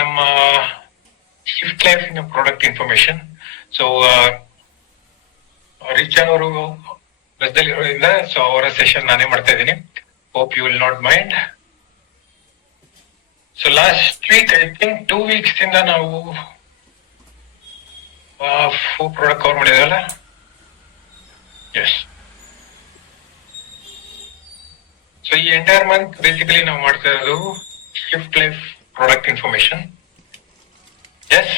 ನಮ್ಮ shift life product information. So Richa ಅವರು ಬಸ್ದಲ್ಲಿರೋದ್ರಿಂದ ಸೊ ಅವರ ಸೆಷನ್ ನಾನೇ ಮಾಡ್ತಾ ಇದ್ದೀನಿ. Hope you will not mind. So last week I think 2 weeks ಇಂದ ನಾವು ಪ್ರಾಡಕ್ಟ್ ಕವರ್ ಮಾಡಿದ್ರಲ್ಲ. ಎಸ್. ಸೊ ಈ ಎಂಟೈರ್ ಮಂತ್ ಬೇಸಿಕಲಿ ನಾವು ಮಾಡ್ತಾ ಇರೋದು shift life product information. Yes.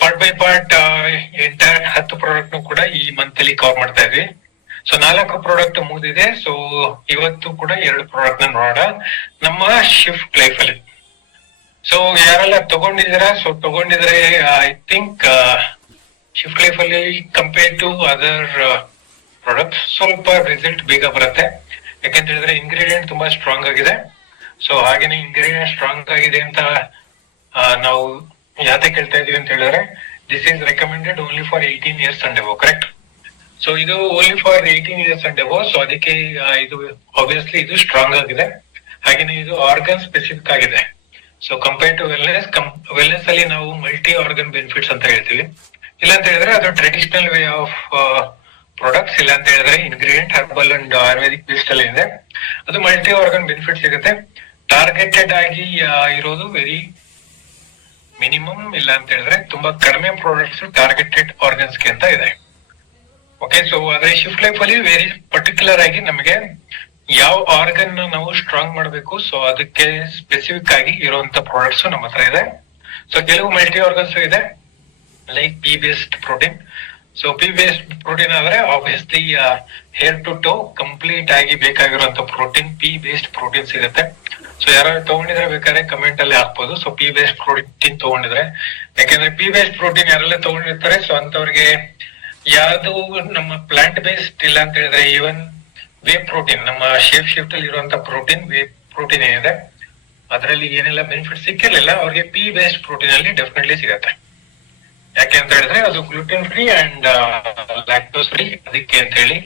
Part by part entire 10 product ಕೂಡ ಈ ಮಂತ್ ಅಲ್ಲಿ ಕವರ್ ಮಾಡ್ತಾ ಇದ್ವಿ. ಸೊ 4 ಪ್ರಾಡಕ್ಟ್ ಮುಗಿದಿದೆ. ಸೊ ಇವತ್ತು ಕೂಡ 2 ಪ್ರಾಡಕ್ಟ್ ನ ನೋಡೋಣ ನಮ್ಮ ಶಿಫ್ಟ್ ಲೈಫ್ ಅಲ್ಲಿ. ಸೊ ಯಾರೆಲ್ಲ ತಗೊಂಡಿದ್ದೀರಾ? ಸೊ ತಗೊಂಡಿದ್ರೆ ಐ ಥಿಂಕ್ ಶಿಫ್ಟ್ ಲೈಫ್ ಅಲ್ಲಿ ಕಂಪೇರ್ ಟು ಅದರ್ ಪ್ರಾಡಕ್ಟ್ ಸ್ವಲ್ಪ ರಿಸಲ್ಟ್ ಬೇಗ ಬರುತ್ತೆ. ಯಾಕಂತ ಹೇಳಿದ್ರೆ ಇಂಗ್ರೀಡಿಯೆಂಟ್ ತುಂಬಾ ಸ್ಟ್ರಾಂಗ್ ಆಗಿದೆ. ಸೊ ಹಾಗೇನೆ ಇಂಗ್ರೀಡಿಯೆಂಟ್ ಸ್ಟ್ರಾಂಗ್ ಆಗಿದೆ ಅಂತ ನಾವು ಯಾಕೆ ಕೇಳ್ತಾ ಇದೀವಿ ಅಂತ ಹೇಳಿದ್ರೆ, this is recommended only for 18 years and above, correct? So ಇದು only for 18 years and above. So ಅದಕ್ಕೆ ಇದು ಆಬ್ವಿಯಸ್ಲಿ ಇದು ಸ್ಟ್ರಾಂಗ್ ಆಗಿದೆ. ಹಾಗೇನೆ ಇದು ಆರ್ಗನ್ ಸ್ಪೆಸಿಫಿಕ್ ಆಗಿದೆ. ಸೊ ಕಂಪೇರ್ ಟು ವೆಲ್ನೆಸ್ ಅಲ್ಲಿ ನಾವು ಮಲ್ಟಿ ಆರ್ಗನ್ ಬೆನಿಫಿಟ್ಸ್ ಅಂತ ಹೇಳ್ತೀವಿ. ಇಲ್ಲ ಅಂತ ಹೇಳಿದ್ರೆ ಅದು ಟ್ರೆಡಿಷನಲ್ ವೇ ಆಫ್ ಪ್ರಾಡಕ್ಟ್ಸ್. ಇಲ್ಲ ಅಂತ ಹೇಳಿದ್ರೆ ingredient herbal and Ayurvedic based ಅಲ್ಲಿ ಇದೆ. ಅದು ಮಲ್ಟಿ ಆರ್ಗನ್ ಬೆನಿಫಿಟ್ ಸಿಗುತ್ತೆ. ಟಾರ್ಗೆಟೆಡ್ ಆಗಿ ಇರೋದು ವೆರಿ ಮಿನಿಮಮ್. ಇಲ್ಲ ಅಂತ ಹೇಳಿದ್ರೆ ತುಂಬಾ ಕಡಿಮೆ ಪ್ರಾಡಕ್ಟ್ಸ್ ಟಾರ್ಗೆಟೆಡ್ ಆರ್ಗನ್ಸ್ಗೆ ಅಂತ ಇದೆ. ಓಕೆ. ಸೊ ಅದೇ ಶಿಫ್ಟ್ ಲೈಫ್ ಅಲ್ಲಿ ವೆರಿ ಪರ್ಟಿಕ್ಯುಲರ್ ಆಗಿ ನಮಗೆ ಯಾವ ಆರ್ಗನ್ ನಾವು ಸ್ಟ್ರಾಂಗ್ ಮಾಡಬೇಕು, ಸೊ ಅದಕ್ಕೆ ಸ್ಪೆಸಿಫಿಕ್ ಆಗಿ ಇರುವಂತ ಪ್ರಾಡಕ್ಟ್ಸ್ ನಮ್ಮ ಹತ್ರ ಇದೆ. ಸೊ ಕೆಲವು ಮಲ್ಟಿ ಆರ್ಗನ್ಸ್ ಇದೆ, like pea based protein. So pea based protein ಆದ್ರೆ obviously hair to toe complete ಆಗಿ ಬೇಕಾಗಿರುವಂತ ಪ್ರೋಟೀನ್ ಪಿ ಬೇಸ್ಡ್ ಪ್ರೋಟೀನ್ ಸಿಗುತ್ತೆ. ಸೊ ಯಾರು ತಗೊಂಡಿದ್ರೆ ಬೇಕಾದ್ರೆ ಕಮೆಂಟ್ ಅಲ್ಲಿ ಹಾಕ್ಬೋದು. ಸೊ ಪಿ ಬೇಸ್ಡ್ ಪ್ರೋಟೀನ್ ತಗೊಂಡಿದ್ರೆ, ಯಾಕಂದ್ರೆ ಪಿ ಬೇಸ್ಡ್ ಪ್ರೋಟೀನ್ ಯಾರೆಲ್ಲ ತಗೊಂಡಿರ್ತಾರೆ ಸೊ ಅಂತವ್ರಿಗೆ ಯಾವ್ದು ನಮ್ಮ ಪ್ಲಾಂಟ್ ಬೇಸ್ಡ್ ಇಲ್ಲ ಅಂತ ಹೇಳಿದ್ರೆ ಈವನ್ ವೇ ಪ್ರೋಟೀನ್, ನಮ್ಮ ಶಿಫ್ಟ್ ಅಲ್ಲಿ ಇರುವಂತ ಪ್ರೋಟೀನ್ ವೇ ಪ್ರೋಟೀನ್ ಏನಿದೆ ಅದರಲ್ಲಿ ಏನೆಲ್ಲ ಬೆನಿಫಿಟ್ ಸಿಕ್ಕಿರ್ಲಿಲ್ಲ ಅವ್ರಿಗೆ ಪಿ ಬೇಸ್ಡ್ ಪ್ರೋಟೀನ್ ಅಲ್ಲಿ ಡೆಫಿನೆಟ್ಲಿ ಸಿಗತ್ತೆ. ಯಾಕೆ ಅಂತ ಹೇಳಿದ್ರೆ ಅದು gluten free and lactose free. ಅದಕ್ಕೆ ಅಂತ ಹೇಳಿ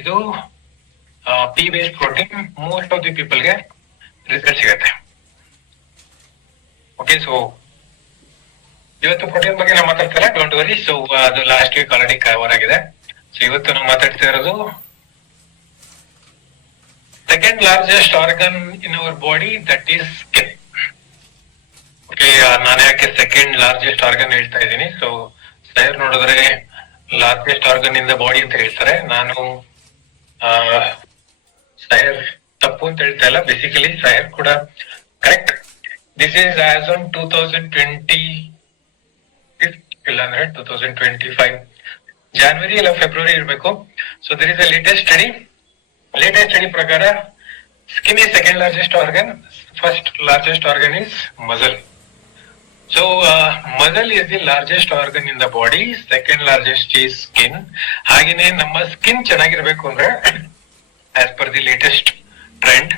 ಇದು pea based protein most of the ಪೀಪಲ್ಗೆ ರಿಸಲ್ಟ್ ಸಿಗತ್ತೆ. ಓಕೆ. ಸೊ ಇವತ್ತು ಪ್ರೋಟೀನ್ ಬಗ್ಗೆ ನಾವು ಮಾತಾಡ್ತಾರೆ, ಡೋಂಟ್ ವರಿ. ಸೊ ಅದು ಲಾಸ್ಟ್ ವೀಕ್ ಆಲ್ರೆಡಿ ಕವರ್ ಆಗಿದೆ. ಸೊ ಇವತ್ತು ನಾವು ಮಾತಾಡ್ತಾ ಇರೋದು second largest organ in our body, that is skin. Okay. ನಾನು ಯಾಕೆ ಸೆಕೆಂಡ್ ಲಾರ್ಜೆಸ್ಟ್ ಆರ್ಗನ್ ಹೇಳ್ತಾ ಇದ್ದೀನಿ? ಸೊ ಸೈರ್ ನೋಡಿದ್ರೆ largest organ in the body ಅಂತ ಹೇಳ್ತಾರೆ. ನಾನು ಸೈರ್ ತಪ್ಪು ಅಂತ ಹೇಳ್ತಾ ಇಲ್ಲ. ಬೇಸಿಕಲಿ ಸೈರ್ ಕೂಡ correct. This is as on 2020 ಇಲ್ಲ ಅಂದ್ರೆ 2025 ಜಾನ್ವರಿ ಇಲ್ಲ ಫೆಬ್ರವರಿ ಇರಬೇಕು. So there is a latest study ಪ್ರಕಾರ skin is second largest organ. First largest organ is muscle. So muscle is the largest organ in the body. Second largest is skin. ಹಾಗೇನೆ ನಮ್ಮ skin ಚೆನ್ನಾಗಿರ್ಬೇಕು ಅಂದ್ರೆ as per the latest trend,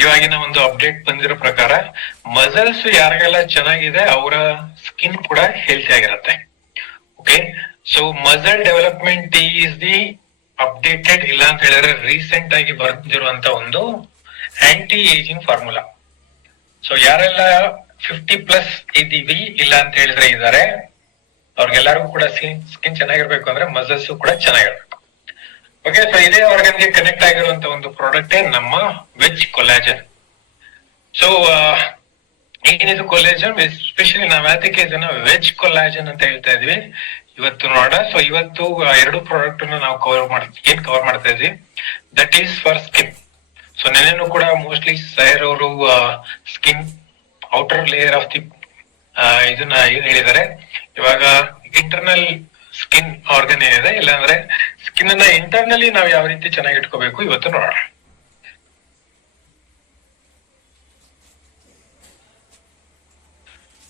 ಇವಾಗಿನ ಒಂದು update ಬಂದಿರೋ ಪ್ರಕಾರ muscles ಯಾರಿಗೆಲ್ಲ ಚೆನ್ನಾಗಿದೆ ಅವರ ಸ್ಕಿನ್ ಕೂಡ ಹೆಲ್ತಿ ಆಗಿರುತ್ತೆ. Okay. So muscle development is the updated ಇಲ್ಲ ಅಂತ ಹೇಳಿದ್ರೆ ರೀಸೆಂಟ್ ಆಗಿ ಬರ್ದಿರುವಂತ ಒಂದು ಆಂಟಿ ಏಜಿಂಗ್ ಫಾರ್ಮುಲಾ. ಸೊ ಯಾರೆಲ್ಲ 50+ ಇದ್ದೀವಿ ಇಲ್ಲ ಅಂತ ಹೇಳಿದ್ರೆ ಇದ್ದಾರೆ, ಅವ್ರಿಗೆಲ್ಲರಿಗೂ ಕೂಡ ಸ್ಕಿನ್ ಚೆನ್ನಾಗಿರ್ಬೇಕು ಅಂದ್ರೆ ಮಸಲ್ಸ್ ಕೂಡ ಚೆನ್ನಾಗಿರ್ಬೇಕು. ಓಕೆ. ಸೊ ಇದೇ ಆರ್ಗನ್ಗೆ ಕನೆಕ್ಟ್ ಆಗಿರುವಂತ ಒಂದು ಪ್ರಾಡಕ್ಟ್ ನಮ್ಮ ವೆಜ್ ಕೊಲಾಜನ್. ಸೊ ಏನಿದು ಕೊಲಾಜನ್? ಎಸ್ಪೆಷಲಿ ನಾವ್ ಯಾತಕ್ಕೆ ಇದನ್ನ ವೆಜ್ ಕೊಲಾಜನ್ ಅಂತ ಹೇಳ್ತಾ ಇದ್ವಿ ಇವತ್ತು ನೋಡೋಣ. ಸೊ ಇವತ್ತು 2 ಪ್ರಾಡಕ್ಟ್ ನಾವು ಕವರ್ ಮಾಡ್ತಾ ಇದ್ವಿ, that is for skin. So ನೆನೆನೂ ಕೂಡ ಮೋಸ್ಟ್ಲಿ ಸೈರ್ ಅವರು skin outer layer of the ಇದನ್ನ ಏನ್ ಹೇಳಿದ್ದಾರೆ, ಇವಾಗ ಇಂಟರ್ನಲ್ ಸ್ಕಿನ್ ಆರ್ಗನ್ ಏನಿದೆ ಇಲ್ಲ ಅಂದ್ರೆ ಸ್ಕಿನ್ ಅನ್ನ ಇಂಟರ್ನಲಿ ನಾವು ಯಾವ ರೀತಿ ಚೆನ್ನಾಗಿ ಇಟ್ಕೋಬೇಕು ಇವತ್ತು ನೋಡೋಣ.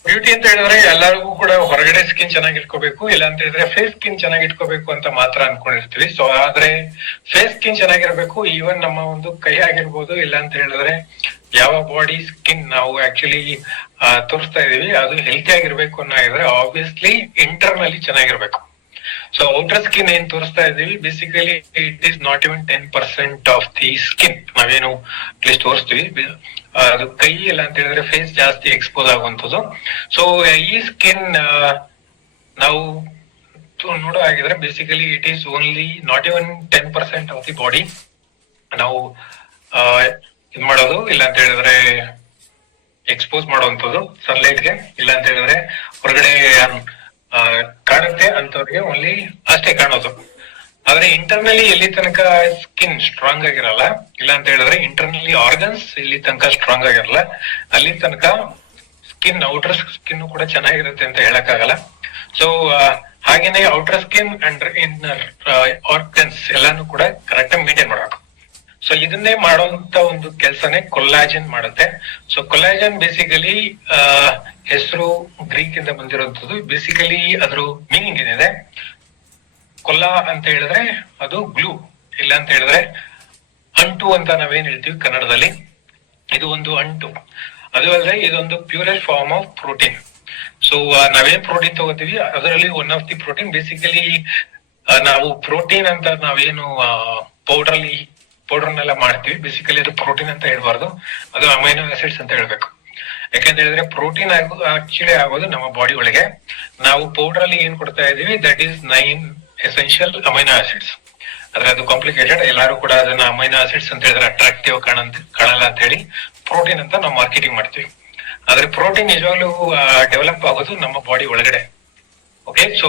ಬ್ಯೂಟಿ ಅಂತ ಹೇಳಿದ್ರೆ ಎಲ್ಲರಿಗೂ ಕೂಡ ಹೊರಗಡೆ ಸ್ಕಿನ್ ಚೆನ್ನಾಗಿ ಇಟ್ಕೋಬೇಕು ಇಲ್ಲ ಅಂತ ಹೇಳಿದ್ರೆ ಫೇಸ್ ಸ್ಕಿನ್ ಚೆನ್ನಾಗಿ ಇಟ್ಕೋಬೇಕು ಅಂತ ಮಾತ್ರ ಅನ್ಕೊಂಡಿರ್ತೀವಿ. ಸೊ ಆದ್ರೆ ಫೇಸ್ ಸ್ಕಿನ್ ಚೆನ್ನಾಗಿರ್ಬೇಕು. ಈವನ್ ನಮ್ಮ ಒಂದು ಕೈ ಆಗಿರ್ಬೋದು ಇಲ್ಲ ಅಂತ ಹೇಳಿದ್ರೆ ಯಾವ ಬಾಡಿ ಸ್ಕಿನ್ ನಾವು ಆಕ್ಚುಲಿ ತೋರಿಸ್ತಾ ಇದೀವಿ ಅದು ಹೆಲ್ತಿ ಆಗಿರ್ಬೇಕು ಅನ್ನೋದ್ರೆ ಆಬ್ವಿಯಸ್ಲಿ ಇಂಟರ್ನಲಿ ಚೆನ್ನಾಗಿರ್ಬೇಕು. ಸೊ ಔಟರ್ ಸ್ಕಿನ್ ಏನ್ ತೋರಿಸ್ತಾ ಇದೀವಿ, basically it is not even 10% of the skin. ನಾವೇನು ಅಟ್ಲೀಸ್ಟ್ ತೋರಿಸ್ತೀವಿ, ಅದು ಕೈ ಇಲ್ಲ ಅಂತ ಹೇಳಿದ್ರೆ ಫೇಸ್ ಜಾಸ್ತಿ ಎಕ್ಸ್ಪೋಸ್ ಆಗುವಂಥದ್ದು. ಸೊ ಈ ಸ್ಕಿನ್ ನಾವು ನೋಡೋ ಆಗಿದ್ರೆ basically it is only not even 10% of the body ನಾವು ಇದ್ ಮಾಡೋದು, ಇಲ್ಲ ಅಂತ ಹೇಳಿದ್ರೆ ಎಕ್ಸ್ಪೋಸ್ ಮಾಡುವಂಥದ್ದು ಸನ್ಲೈಟ್ಗೆ, ಇಲ್ಲ ಅಂತ ಹೇಳಿದ್ರೆ ಹೊರಗಡೆ ಕಾಣುತ್ತೆ ಅಂತವ್ರಿಗೆ ಓನ್ಲಿ ಅಷ್ಟೇ ಕಾಣೋದು. ಆದ್ರೆ ಇಂಟರ್ನಲಿ ಎಲ್ಲಿ ತನಕ ಸ್ಕಿನ್ ಸ್ಟ್ರಾಂಗ್ ಆಗಿರಲ್ಲ, ಇಲ್ಲ ಅಂತ ಹೇಳಿದ್ರೆ ಇಂಟರ್ನಲಿ ಆರ್ಗನ್ಸ್ ಇಲ್ಲಿ ತನಕ ಸ್ಟ್ರಾಂಗ್ ಆಗಿರಲ್ಲ, ಅಲ್ಲಿ ತನಕ ಸ್ಕಿನ್ ಔಟರ್ ಸ್ಕಿನ್ ಕೂಡ ಚೆನ್ನಾಗಿರುತ್ತೆ ಅಂತ ಹೇಳಕ್ಕಾಗಲ್ಲ. ಸೊ ಹಾಗೇನೆ outer skin and inner organs ಎಲ್ಲಾನು ಕೂಡ ಕರೆಕ್ಟ್ ಆಗಿ ಮೇಂಟೈನ್ ಮಾಡಬೇಕು. ಸೊ ಇದನ್ನೇ ಮಾಡುವಂತ ಒಂದು ಕೆಲಸನೇ ಕೊಲ್ಲಾಜನ್ ಮಾಡುತ್ತೆ. ಸೊ ಕೊಲ್ಲಾಜನ್ ಬೇಸಿಕಲಿ ಹೆಸರು ಗ್ರೀಕ್ ಇಂದ ಬಂದಿರುವಂತದ್ದು. ಬೇಸಿಕಲಿ ಅದ್ರ ಮೀನಿಂಗ್ ಏನಿದೆ, ಕೊಲ್ಲಾ ಅಂತ ಹೇಳಿದ್ರೆ ಅದು ಗ್ಲೂ, ಇಲ್ಲ ಅಂತ ಹೇಳಿದ್ರೆ ಅಂಟು ಅಂತ ನಾವೇನ್ ಹೇಳ್ತೀವಿ ಕನ್ನಡದಲ್ಲಿ, ಇದು ಒಂದು ಅಂಟು. ಅದು ಅಲ್ಲದೆ ಇದೊಂದು purest form of protein. So ನಾವೇನ್ ಪ್ರೋಟೀನ್ ತಗೋತೀವಿ ಅದರಲ್ಲಿ one of the protein, basically ನಾವು ಪ್ರೋಟೀನ್ ಅಂತ ನಾವೇನು ಪೌಡರ್ನೆಲ್ಲ ಮಾಡ್ತೀವಿ, ಬೇಸಿಕಲಿ ಅದು ಪ್ರೋಟೀನ್ ಅಂತ ಹೇಳ್ಬಾರ್ದು, ಅದು ಅಮೈನೋ ಆಸಿಡ್ಸ್ ಅಂತ ಹೇಳ್ಬೇಕು. ಯಾಕಂತ ಹೇಳಿದ್ರೆ ಪ್ರೋಟೀನ್ ಆಕ್ಚುಲಿ ಆಗೋದು ನಮ್ಮ ಬಾಡಿ ಒಳಗೆ. ನಾವು ಪೌಡರ್ ಅಲ್ಲಿ ಏನ್ ಕೊಡ್ತಾ ಇದೀವಿ, that is 9 essential amino acids. ಆದ್ರೆ ಅದು ಕಾಂಪ್ಲಿಕೇಟೆಡ್, ಎಲ್ಲಾರು ಕೂಡ ಅದನ್ನ ಅಮೈನೋ ಆಸಿಡ್ಸ್ ಅಂತ ಹೇಳಿದ್ರೆ ಅಟ್ರಾಕ್ಟಿವ್ ಕಾಣಲ್ಲ ಅಂತ ಹೇಳಿ ಪ್ರೋಟೀನ್ ಅಂತ ನಾವು ಮಾರ್ಕೆಟಿಂಗ್ ಮಾಡ್ತೀವಿ. ಆದ್ರೆ ಪ್ರೋಟೀನ್ ನಿಜವಾಗ್ಲೂ ಡೆವಲಪ್ ಆಗೋದು ನಮ್ಮ ಬಾಡಿ ಒಳಗಡೆ. Okay, so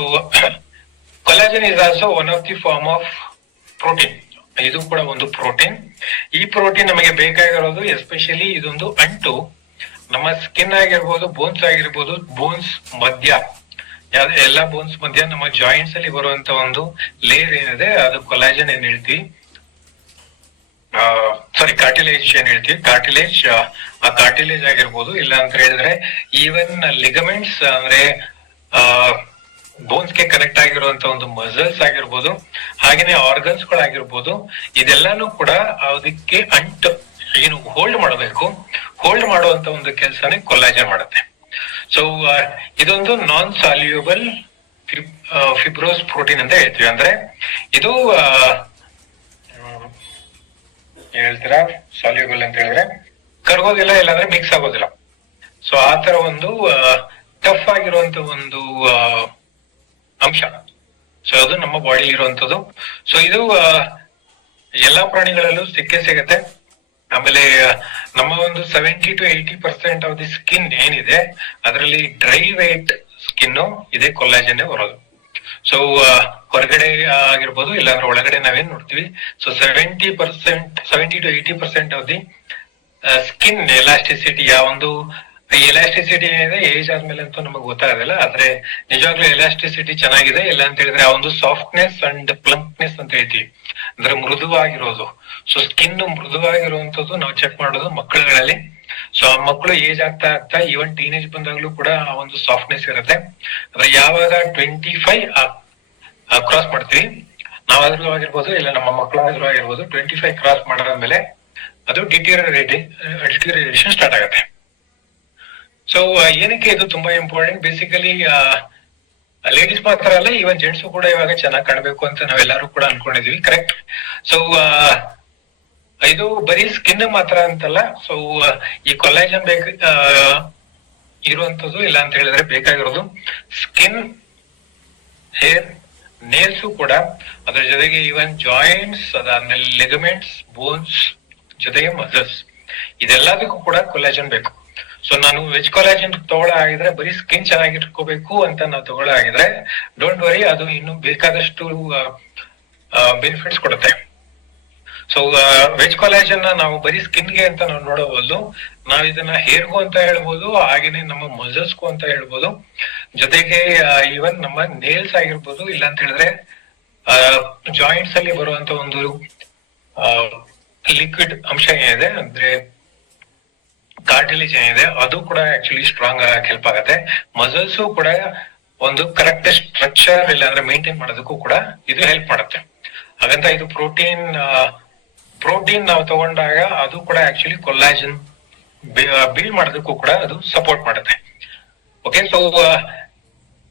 collagen is also one of the form of protein. ಇದು ಕೂಡ ಒಂದು ಪ್ರೋಟೀನ್. ಈ ಪ್ರೋಟೀನ್ ನಮಗೆ ಬೇಕಾಗಿರೋದು ಎಸ್ಪೆಷಲಿ ಇದೊಂದು ಅಂಟು ನಮ್ಮ ಸ್ಕಿನ್ ಆಗಿರ್ಬೋದು, ಬೋನ್ಸ್ ಆಗಿರ್ಬೋದು, ಬೋನ್ಸ್ ಮಧ್ಯ ಎಲ್ಲಾ ಬೋನ್ಸ್ ಮಧ್ಯ ನಮ್ಮ ಜಾಯಿಂಟ್ಸ್ ಅಲ್ಲಿ ಬರುವಂತ ಒಂದು ಲೇಯರ್ ಏನಿದೆ ಅದು ಕೊಲಾಜನ್ ಏನ್ ಹೇಳ್ತೀವಿ, ಕಾರ್ಟಿಲೇಜ್ ಏನ್ ಹೇಳ್ತೀವಿ, ಕಾರ್ಟಿಲೇಜ್. ಆ ಕಾರ್ಟಿಲೇಜ್ ಆಗಿರ್ಬೋದು, ಇಲ್ಲ ಅಂತ ಹೇಳಿದ್ರೆ ಈವನ್ ಲಿಗಮೆಂಟ್ಸ್ ಅಂದ್ರೆ ಬೋನ್ಸ್ ಗೆ ಕನೆಕ್ಟ್ ಆಗಿರುವಂತ ಒಂದು ಮಸಲ್ಸ್ ಆಗಿರ್ಬೋದು, ಹಾಗೇನೆ ಆರ್ಗನ್ಸ್ ಗಳಾಗಿರ್ಬೋದು, ಇದೆಲ್ಲಾನು ಕೂಡ ಅದಕ್ಕೆ ಅಂಟು ಏನು ಹೋಲ್ಡ್ ಮಾಡಬೇಕು, ಹೋಲ್ಡ್ ಮಾಡುವಂತ ಒಂದು ಕೆಲಸನೇ ಕೊಲ್ಲಾಜನ್ ಮಾಡುತ್ತೆ. ಸೊ ಇದೊಂದು ನಾನ್ ಸಾಲ್ಯೂಬಲ್ ಫಿಬ್ರೋಸ್ ಪ್ರೋಟೀನ್ ಅಂತ ಹೇಳ್ತೀವಿ. ಅಂದ್ರೆ ಇದು ಏನ್ ಹೇಳ್ತೀರಾ, ಸಾಲ್ಯೂಬಲ್ ಅಂತ ಹೇಳಿದ್ರೆ ಕರ್ಗೋದಿಲ್ಲ, ಇಲ್ಲಾಂದ್ರೆ ಮಿಕ್ಸ್ ಆಗೋದಿಲ್ಲ. ಸೊ ಆ ತರ ಒಂದು ಟಫ್ ಆಗಿರುವಂತ ಒಂದು ಅಂಶ. ಸೊ ಅದು ನಮ್ಮ ಬಾಡಿ ಇರುವಂತದ್ದು. ಸೊ ಇದು ಎಲ್ಲಾ ಪ್ರಾಣಿಗಳಲ್ಲೂ ಸಿಗುತ್ತೆ. ಆಮೇಲೆ ನಮ್ಮ ಒಂದು 70 to 80% ಆಫ್ ದಿ ಸ್ಕಿನ್ ಏನಿದೆ ಅದರಲ್ಲಿ ಡ್ರೈ ವೇಟ್ ಸ್ಕಿನ್ ಇದೆ ಕೊಲ್ಲಾಜನ್ ಬರೋದು. ಸೊ ಹೊರಗಡೆ ಆಗಿರ್ಬೋದು, ಇಲ್ಲಾಂದ್ರೆ ಒಳಗಡೆ ನಾವೇನ್ ನೋಡ್ತೀವಿ, so 70 to 80% of the skin elasticity, ಒಂದು ಎಲಾಸ್ಟಿಸಿಟಿ ಏನಿದೆ ಏಜ್ ಆದ್ಮೇಲೆ ಅಂತೂ ನಮಗೆ ಗೊತ್ತಾಗಲ್ಲ, ಆದ್ರೆ ನಿಜವಾಗ್ಲೂ ಎಲಾಸ್ಟಿಸಿಟಿ ಚೆನ್ನಾಗಿದೆ. ಇಲ್ಲ ಅಂತ ಹೇಳಿದ್ರೆ ಆ ಒಂದು ಸಾಫ್ಟ್ನೆಸ್ ಅಂಡ್ ಪ್ಲಂಪ್ನೆಸ್ ಅಂತ ಹೇಳ್ತೀವಿ, ಅಂದ್ರೆ ಮೃದುವಾಗಿರೋದು. ಸೊ ಸ್ಕಿನ್ ಮೃದುವಾಗಿರುವಂತದ್ದು ನಾವು ಚೆಕ್ ಮಾಡೋದು ಮಕ್ಕಳುಗಳಲ್ಲಿ. ಸೊ ಆ ಮಕ್ಕಳು ಏಜ್ ಆಗ್ತಾ ಈವನ್ ಟೀನೇಜ್ ಬಂದಾಗ್ಲೂ ಕೂಡ ಆ ಒಂದು ಸಾಫ್ಟ್ನೆಸ್ ಇರುತ್ತೆ. ಆದ್ರೆ ಯಾವಾಗ 25 ಕ್ರಾಸ್ ಮಾಡ್ತೀವಿ, ನಾವಾದ್ರೂ ಆಗಿರ್ಬೋದು, ಇಲ್ಲ ನಮ್ಮ ಮಕ್ಕಳಾದ್ರೂ ಆಗಿರ್ಬೋದು, 25 ಕ್ರಾಸ್ ಮಾಡಾದ್ಮೇಲೆ ಅದು ಡಿಟೀರಿಯರೇಷನ್ ಸ್ಟಾರ್ಟ್ ಆಗುತ್ತೆ. ಸೊ ಏನಕ್ಕೆ ಇದು ತುಂಬಾ ಇಂಪಾರ್ಟೆಂಟ್, ಬೇಸಿಕಲಿ ಲೇಡೀಸ್ ಮಾತ್ರ ಅಲ್ಲ, ಈವನ್ ಜೆಂಟ್ಸ್ ಕೂಡ ಇವಾಗ ಚೆನ್ನಾಗಿ ಕಾಣಬೇಕು ಅಂತ ನಾವೆಲ್ಲರೂ ಕೂಡ ಅನ್ಕೊಂಡಿದೀವಿ, ಕರೆಕ್ಟ್. ಸೊ ಇದು ಬರೀ ಸ್ಕಿನ್ ಮಾತ್ರ ಅಂತಲ್ಲ. ಸೊ ಈ ಕೊಲ್ಲಾಜನ್ ಇರುವಂತದ್ದು, ಇಲ್ಲ ಅಂತ ಹೇಳಿದ್ರೆ ಬೇಕಾಗಿರೋದು ಸ್ಕಿನ್, ಹೇರ್, ನೇಲ್ಸ್ ಕೂಡ, ಅದ್ರ ಜೊತೆಗೆ ಈವನ್ ಜಾಯಿಂಟ್ಸ್, ಅದಾದ್ಮೇಲೆ ಲಿಗಮೆಂಟ್ಸ್, ಬೋನ್ಸ್, ಜೊತೆಗೆ ಮಸಲ್ಸ್, ಇದೆಲ್ಲದಕ್ಕೂ ಕೂಡ ಕೊಲ್ಲಾಜನ್ ಬೇಕು. ಸೊ ನಾನು ವೆಜ್ ಕೊಲ್ಲಾಜನ್ ತಗೊಳ್ಳೋ ಆಗಿದ್ರೆ ಬರೀ ಸ್ಕಿನ್ ಚೆನ್ನಾಗಿಟ್ಕೋಬೇಕು ಅಂತ ನಾವು ತಗೊಳ್ಳೋ ಆಗಿದ್ರೆ ಡೋಂಟ್ ವರಿ, ಅದು ಇನ್ನು ಬೇಕಾದಷ್ಟು ಬೆನಿಫಿಟ್ಸ್ ಕೊಡುತ್ತೆ. ಸೊ ವೆಜ್ ಕೊಲ್ಲಾಜನ್ ನಾವು ಬರೀ ಸ್ಕಿನ್ಗೆ ಅಂತ ನಾವು ನೋಡಬಹುದು, ನಾವ್ ಇದನ್ನ ಹೇರ್ಗೂ ಅಂತ ಹೇಳ್ಬೋದು, ಹಾಗೇನೆ ನಮ್ಮ ಮಸಲ್ಸ್ಗೂ ಅಂತ ಹೇಳ್ಬೋದು, ಜೊತೆಗೆ ಈವನ್ ನಮ್ಮ ನೇಲ್ಸ್ ಆಗಿರ್ಬೋದು, ಇಲ್ಲ ಅಂತ ಹೇಳಿದ್ರೆ ಜಾಯಿಂಟ್ಸ್ ಅಲ್ಲಿ ಬರುವಂತ ಒಂದು ಲಿಕ್ವಿಡ್ ಅಂಶ ಏನಿದೆ ಅಂದ್ರೆ ಕಾರ್ಟಿಲೇಜ್ ಏನಿದೆ ಅದು ಕೂಡ ಆಕ್ಚುಲಿ ಸ್ಟ್ರಾಂಗ್ ಆಗಿ ಹೆಲ್ಪ್ ಆಗುತ್ತೆ. ಮಸಲ್ಸ್ ಕೂಡ ಒಂದು ಕರೆಕ್ಟ್ ಸ್ಟ್ರಕ್ಚರ್ ಇಲ್ಲಾಂದ್ರೆ ಮೇಂಟೈನ್ ಮಾಡೋದಕ್ಕೂ ಕೂಡ ಇದು ಹೆಲ್ಪ್ ಮಾಡುತ್ತೆ. ಹಾಗಂತ ಇದು ಪ್ರೋಟೀನ್ ನಾವು ತಗೊಂಡಾಗ ಅದು ಕೂಡ ಆಕ್ಚುಲಿ ಕೊಲ್ಲಾಜನ್ ಬಿಲ್ಡ್ ಮಾಡೋದಕ್ಕೂ ಕೂಡ ಅದು ಸಪೋರ್ಟ್ ಮಾಡುತ್ತೆ. ಓಕೆ, ಸೊ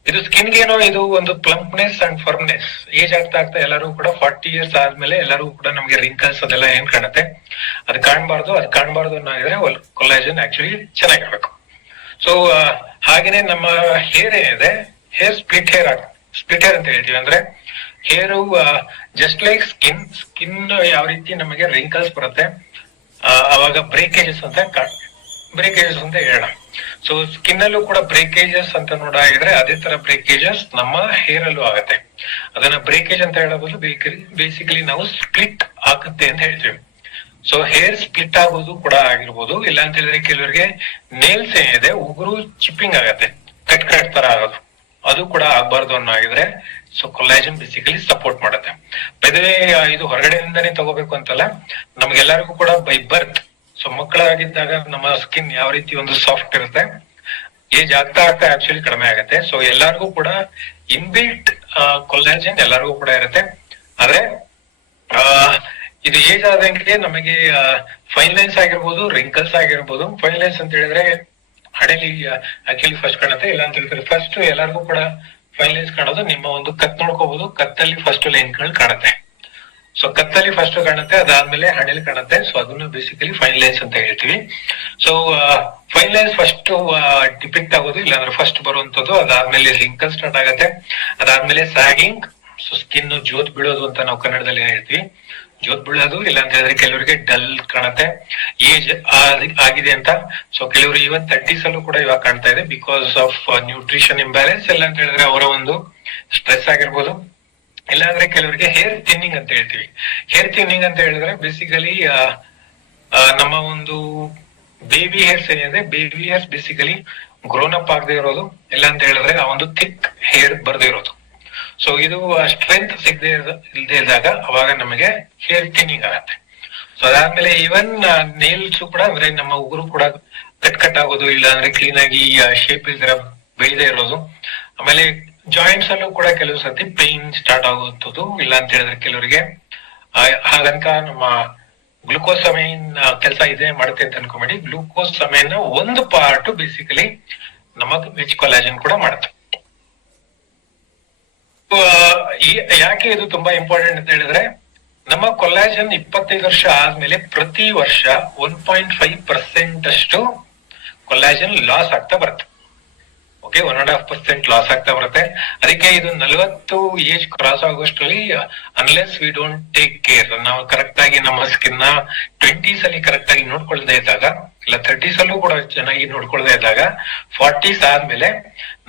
ಇದು ಸ್ಕಿನ್ ಏನೋ ಇದು ಒಂದು ಪ್ಲಂಪ್ನೆಸ್ ಅಂಡ್ ಫರ್ಮ್ನೆಸ್. ಏಜ್ ಆಗ್ತಾ ಆಗ್ತಾ ಎಲ್ಲರೂ ಕೂಡ 40 ಇಯರ್ಸ್ ಆದ್ಮೇಲೆ ಎಲ್ಲರೂ ಕೂಡ ನಮ್ಗೆ ರಿಂಕಲ್ಸ್ ಅದೆಲ್ಲ ಏನ್ ಕಾಣುತ್ತೆ, ಅದು ಕಾಣಬಾರ್ದು ಅನ್ನೋದ್ರೆ ಕೊಲ್ಲಾಜನ್ ಆಕ್ಚುಲಿ ಚೆನ್ನಾಗಿರ್ಬೇಕು. ಸೊ ಹಾಗೇನೆ ನಮ್ಮ ಹೇರ್ ಏನಿದೆ, ಹೇರ್ ಸ್ಪ್ಲಿಟ್ ಹೇರ್ ಅಂತ ಹೇಳ್ತೀವಿ. ಅಂದ್ರೆ ಹೇರು ಜಸ್ಟ್ ಲೈಕ್ ಸ್ಕಿನ್ ಯಾವ ರೀತಿ ನಮಗೆ ರಿಂಕಲ್ಸ್ ಬರುತ್ತೆ ಅವಾಗ ಬ್ರೇಕೇಜಸ್ ಅಂತ ಹೇಳೋಣ. ಸೊ ಸ್ಕಿನ್ ಅಲ್ಲೂ ಕೂಡ ಬ್ರೇಕೇಜಸ್ ಅಂತ ನೋಡಾಗಿದ್ರೆ ಅದೇ ತರ ಬ್ರೇಕೇಜಸ್ ನಮ್ಮ ಹೇರ್ ಅಲ್ಲೂ ಆಗತ್ತೆ. ಅದನ್ನ ಬ್ರೇಕೇಜ್ ಅಂತ ಹೇಳಬಹುದು, ಬೇಸಿಕಲಿ ನಾವು ಸ್ಪ್ಲಿಟ್ ಆಗುತ್ತೆ ಅಂತ ಹೇಳ್ತೀವಿ. ಸೊ ಹೇರ್ ಸ್ಪ್ಲಿಟ್ ಆಗೋದು ಕೂಡ ಆಗಿರ್ಬೋದು, ಇಲ್ಲ ಅಂತ ಹೇಳಿದ್ರೆ ಕೆಲವರಿಗೆ ನೇಲ್ಸ್ ಏನಿದೆ ಉಗುರು ಚಿಪ್ಪಿಂಗ್ ಆಗತ್ತೆ, ಕಟ್ ತರ ಆಗೋದು, ಅದು ಕೂಡ ಆಗ್ಬಾರ್ದು ಅನ್ನೋಗಿದ್ರೆ ಸೊ ಕೊಲ್ಲಾಜನ್ ಬೇಸಿಕಲಿ ಸಪೋರ್ಟ್ ಮಾಡುತ್ತೆ. ಬೈದವೇ ಇದು ಹೊರಗಡೆಯಿಂದಾನೇ ತಗೋಬೇಕು ಅಂತಲ್ಲ, ನಮ್ಗೆಲ್ಲರಿಗೂ ಕೂಡ ಬೈ ಬರ್ತ್, ಸೊ ಮಕ್ಕಳಾಗಿದ್ದಾಗ ನಮ್ಮ ಸ್ಕಿನ್ ಯಾವ ರೀತಿ ಒಂದು ಸಾಫ್ಟ್ ಇರುತ್ತೆ, ಏಜ್ ಆಗ್ತಾ ಆಕ್ಚುಲಿ ಕಡಿಮೆ ಆಗುತ್ತೆ. ಸೊ ಎಲ್ಲರಿಗೂ ಕೂಡ ಇನ್ಬಿಲ್ಟ್ ಕೊಲ್ಲಾಜನ್ ಎಲ್ಲರಿಗೂ ಕೂಡ ಇರುತ್ತೆ. ಆದ್ರೆ ಇದು ಏಜ್ ಆದಂಗೆ ನಮಗೆ ಫೈನ್ ಲೈನ್ಸ್ ಆಗಿರ್ಬೋದು, ರಿಂಕಲ್ಸ್ ಆಗಿರ್ಬೋದು. ಫೈನ್ ಲೈನ್ಸ್ ಅಂತ ಹೇಳಿದ್ರೆ ಹಣೆಲಿ ಆಕ್ಚುಲಿ ಫಸ್ಟ್ ಕಾಣುತ್ತೆ, ಇಲ್ಲ ಅಂತ ಹೇಳಿದ್ರೆ ಫಸ್ಟ್ ಎಲ್ಲರಿಗೂ ಕೂಡ ಫೈನ್ ಲೈನ್ಸ್ ಕಾಣೋದು ನಿಮ್ಮ ಒಂದು ಕತ್ ನೋಡ್ಕೋಬಹುದು, ಕತ್ತಲ್ಲಿ ಫಸ್ಟ್ ಲೈನ್ಗಳು ಕಾಣುತ್ತೆ. ಸೊ ಕತ್ತಲ್ಲಿ ಫಸ್ಟ್ ಕಾಣುತ್ತೆ, ಅದಾದ್ಮೇಲೆ ಹಣೆಲಿ ಕಾಣುತ್ತೆ. ಸೊ ಅದನ್ನ ಬೇಸಿಕಲಿ ಫೈನ್ ಲೈನ್ಸ್ ಅಂತ ಹೇಳ್ತೀವಿ. So fine lines first depict ಆಗೋದು, ಇಲ್ಲಾಂದ್ರೆ ಫಸ್ಟ್ ಬರುವಂತದ್ದು, ಅದಾದ್ಮೇಲೆ ರಿಂಕಲ್ ಸ್ಟಾರ್ಟ್ ಆಗುತ್ತೆ, ಅದಾದ್ಮೇಲೆ ಸ್ಯಾಗಿಂಗ್, ಸೊ ಸ್ಕಿನ್ ಜೋತ್ ಬೀಳೋದು ಅಂತ ನಾವು ಕನ್ನಡದಲ್ಲಿ ಹೇಳ್ತೀವಿ, ಜೋತ್ ಬೀಳೋದು. ಇಲ್ಲ ಅಂತ ಹೇಳಿದ್ರೆ ಕೆಲವರಿಗೆ ಡಲ್ ಕಾಣುತ್ತೆ, ಏಜ್ ಆಗಿದೆ ಅಂತ. ಸೊ ಕೆಲವರು ಈವನ್ 30s ಅಲ್ಲೂ ಕೂಡ ಇವಾಗ ಕಾಣ್ತಾ ಇದೆ, ಬಿಕಾಸ್ ಆಫ್ ನ್ಯೂಟ್ರಿಷನ್ ಇಂಬ್ಯಾಲೆನ್ಸ್, ಇಲ್ಲ ಅಂತ ಹೇಳಿದ್ರೆ ಅವರ ಒಂದು ಸ್ಟ್ರೆಸ್ ಆಗಿರ್ಬೋದು. ಇಲ್ಲಾಂದ್ರೆ ಕೆಲವರಿಗೆ ಹೇರ್ ಥಿನ್ನಿಂಗ್ ಅಂತ ಹೇಳ್ತೀವಿ. ಹೇರ್ ಥಿನ್ನಿಂಗ್ ಅಂತ ಹೇಳಿದ್ರೆ ಬೇಸಿಕಲಿ ನಮ್ಮ ಒಂದು ಬೇಬಿ ಹೇರ್ಸ್ ಏನಿದೆ, baby hairs basically grown up ಆಗದೆ ಇರೋದು, ಇಲ್ಲ ಅಂತ ಹೇಳಿದ್ರೆ ಆ ಒಂದು ಥಿಕ್ ಹೇರ್ ಬರ್ದೇ ಇರೋದು. ಸೊ ಇದು ಸ್ಟ್ರೆಂತ್ ಇಲ್ಲದೆ ಇದ್ದಾಗ ಅವಾಗ ನಮಗೆ ಹೇರ್ ಥಿನ್ನಿಂಗ್ ಆಗತ್ತೆ. ಸೊ ಅದಾದ್ಮೇಲೆ ಈವನ್ ನೇಲ್ಸ್ ಕೂಡ, ಅಂದ್ರೆ ನಮ್ಮ ಉಗುರು ಕೂಡ ಕಟ್ ಆಗೋದು, ಇಲ್ಲ ಅಂದ್ರೆ ಕ್ಲೀನ್ ಆಗಿ ಶೇಪ್ ಇಲ್ದಿರ ಬೆಳೆದೇ ಇರೋದು. ಆಮೇಲೆ ಜಾಯಿಂಟ್ಸ್ ಅಲ್ಲೂ ಕೂಡ ಕೆಲವು ಸತಿ ಪೇನ್ ಸ್ಟಾರ್ಟ್ ಆಗುವಂಥದ್ದು, ಇಲ್ಲ ಅಂತ ಹೇಳಿದ್ರೆ ಕೆಲವರಿಗೆ ಹಾಗಂತ ನಮ್ಮ ಗ್ಲುಕೋಸಮೈನ್ ಕೆಲಸ ಇದೆ ಮಾಡುತ್ತೆ ಅಂತ ಅನ್ಕೊಂಬೇಡಿ. ಗ್ಲುಕೋಸಮೈನ್ ಒಂದು ಪಾರ್ಟ್ ಬೇಸಿಕಲಿ ನಮ್ಮ ರಿಚ್ ಕೊಲ್ಲಾಜನ್ ಕೂಡ ಮಾಡುತ್ತೆ. ಯಾಕೆ ಇದು ತುಂಬಾ ಇಂಪಾರ್ಟೆಂಟ್ ಅಂತ ಹೇಳಿದ್ರೆ, ನಮ್ಮ ಕೊಲ್ಲಾಜನ್ 25 ವರ್ಷ ಆದ್ಮೇಲೆ ಪ್ರತಿ ವರ್ಷ 1.5% ಅಷ್ಟು ಕೊಲ್ಲಾಜನ್ ಲಾಸ್ ಆಗ್ತಾ ಬರುತ್ತೆ. ಓಕೆ, 1.5% ಲಾಸ್ ಆಗ್ತಾ ಬರುತ್ತೆ. ಅದಕ್ಕೆ ಇದು 40 ಏಜ್ ಕ್ರಾಸ್ ಆಗೋಷ್ಟರಲ್ಲಿ, unless we don't take care, ನಾವು ಕರೆಕ್ಟ್ ಆಗಿ ನಮ್ಮ ಸ್ಕಿನ್ ನ 20s ಅಲ್ಲಿ ಕರೆಕ್ಟ್ ಆಗಿ ನೋಡ್ಕೊಳ್ದೇ ಇದ್ದಾಗ, ಇಲ್ಲ 30s ಅಲ್ಲೂ ಕೂಡ ಚೆನ್ನಾಗಿ ನೋಡ್ಕೊಳ್ದೇ ಇದ್ದಾಗ, 40s ಆದ್ಮೇಲೆ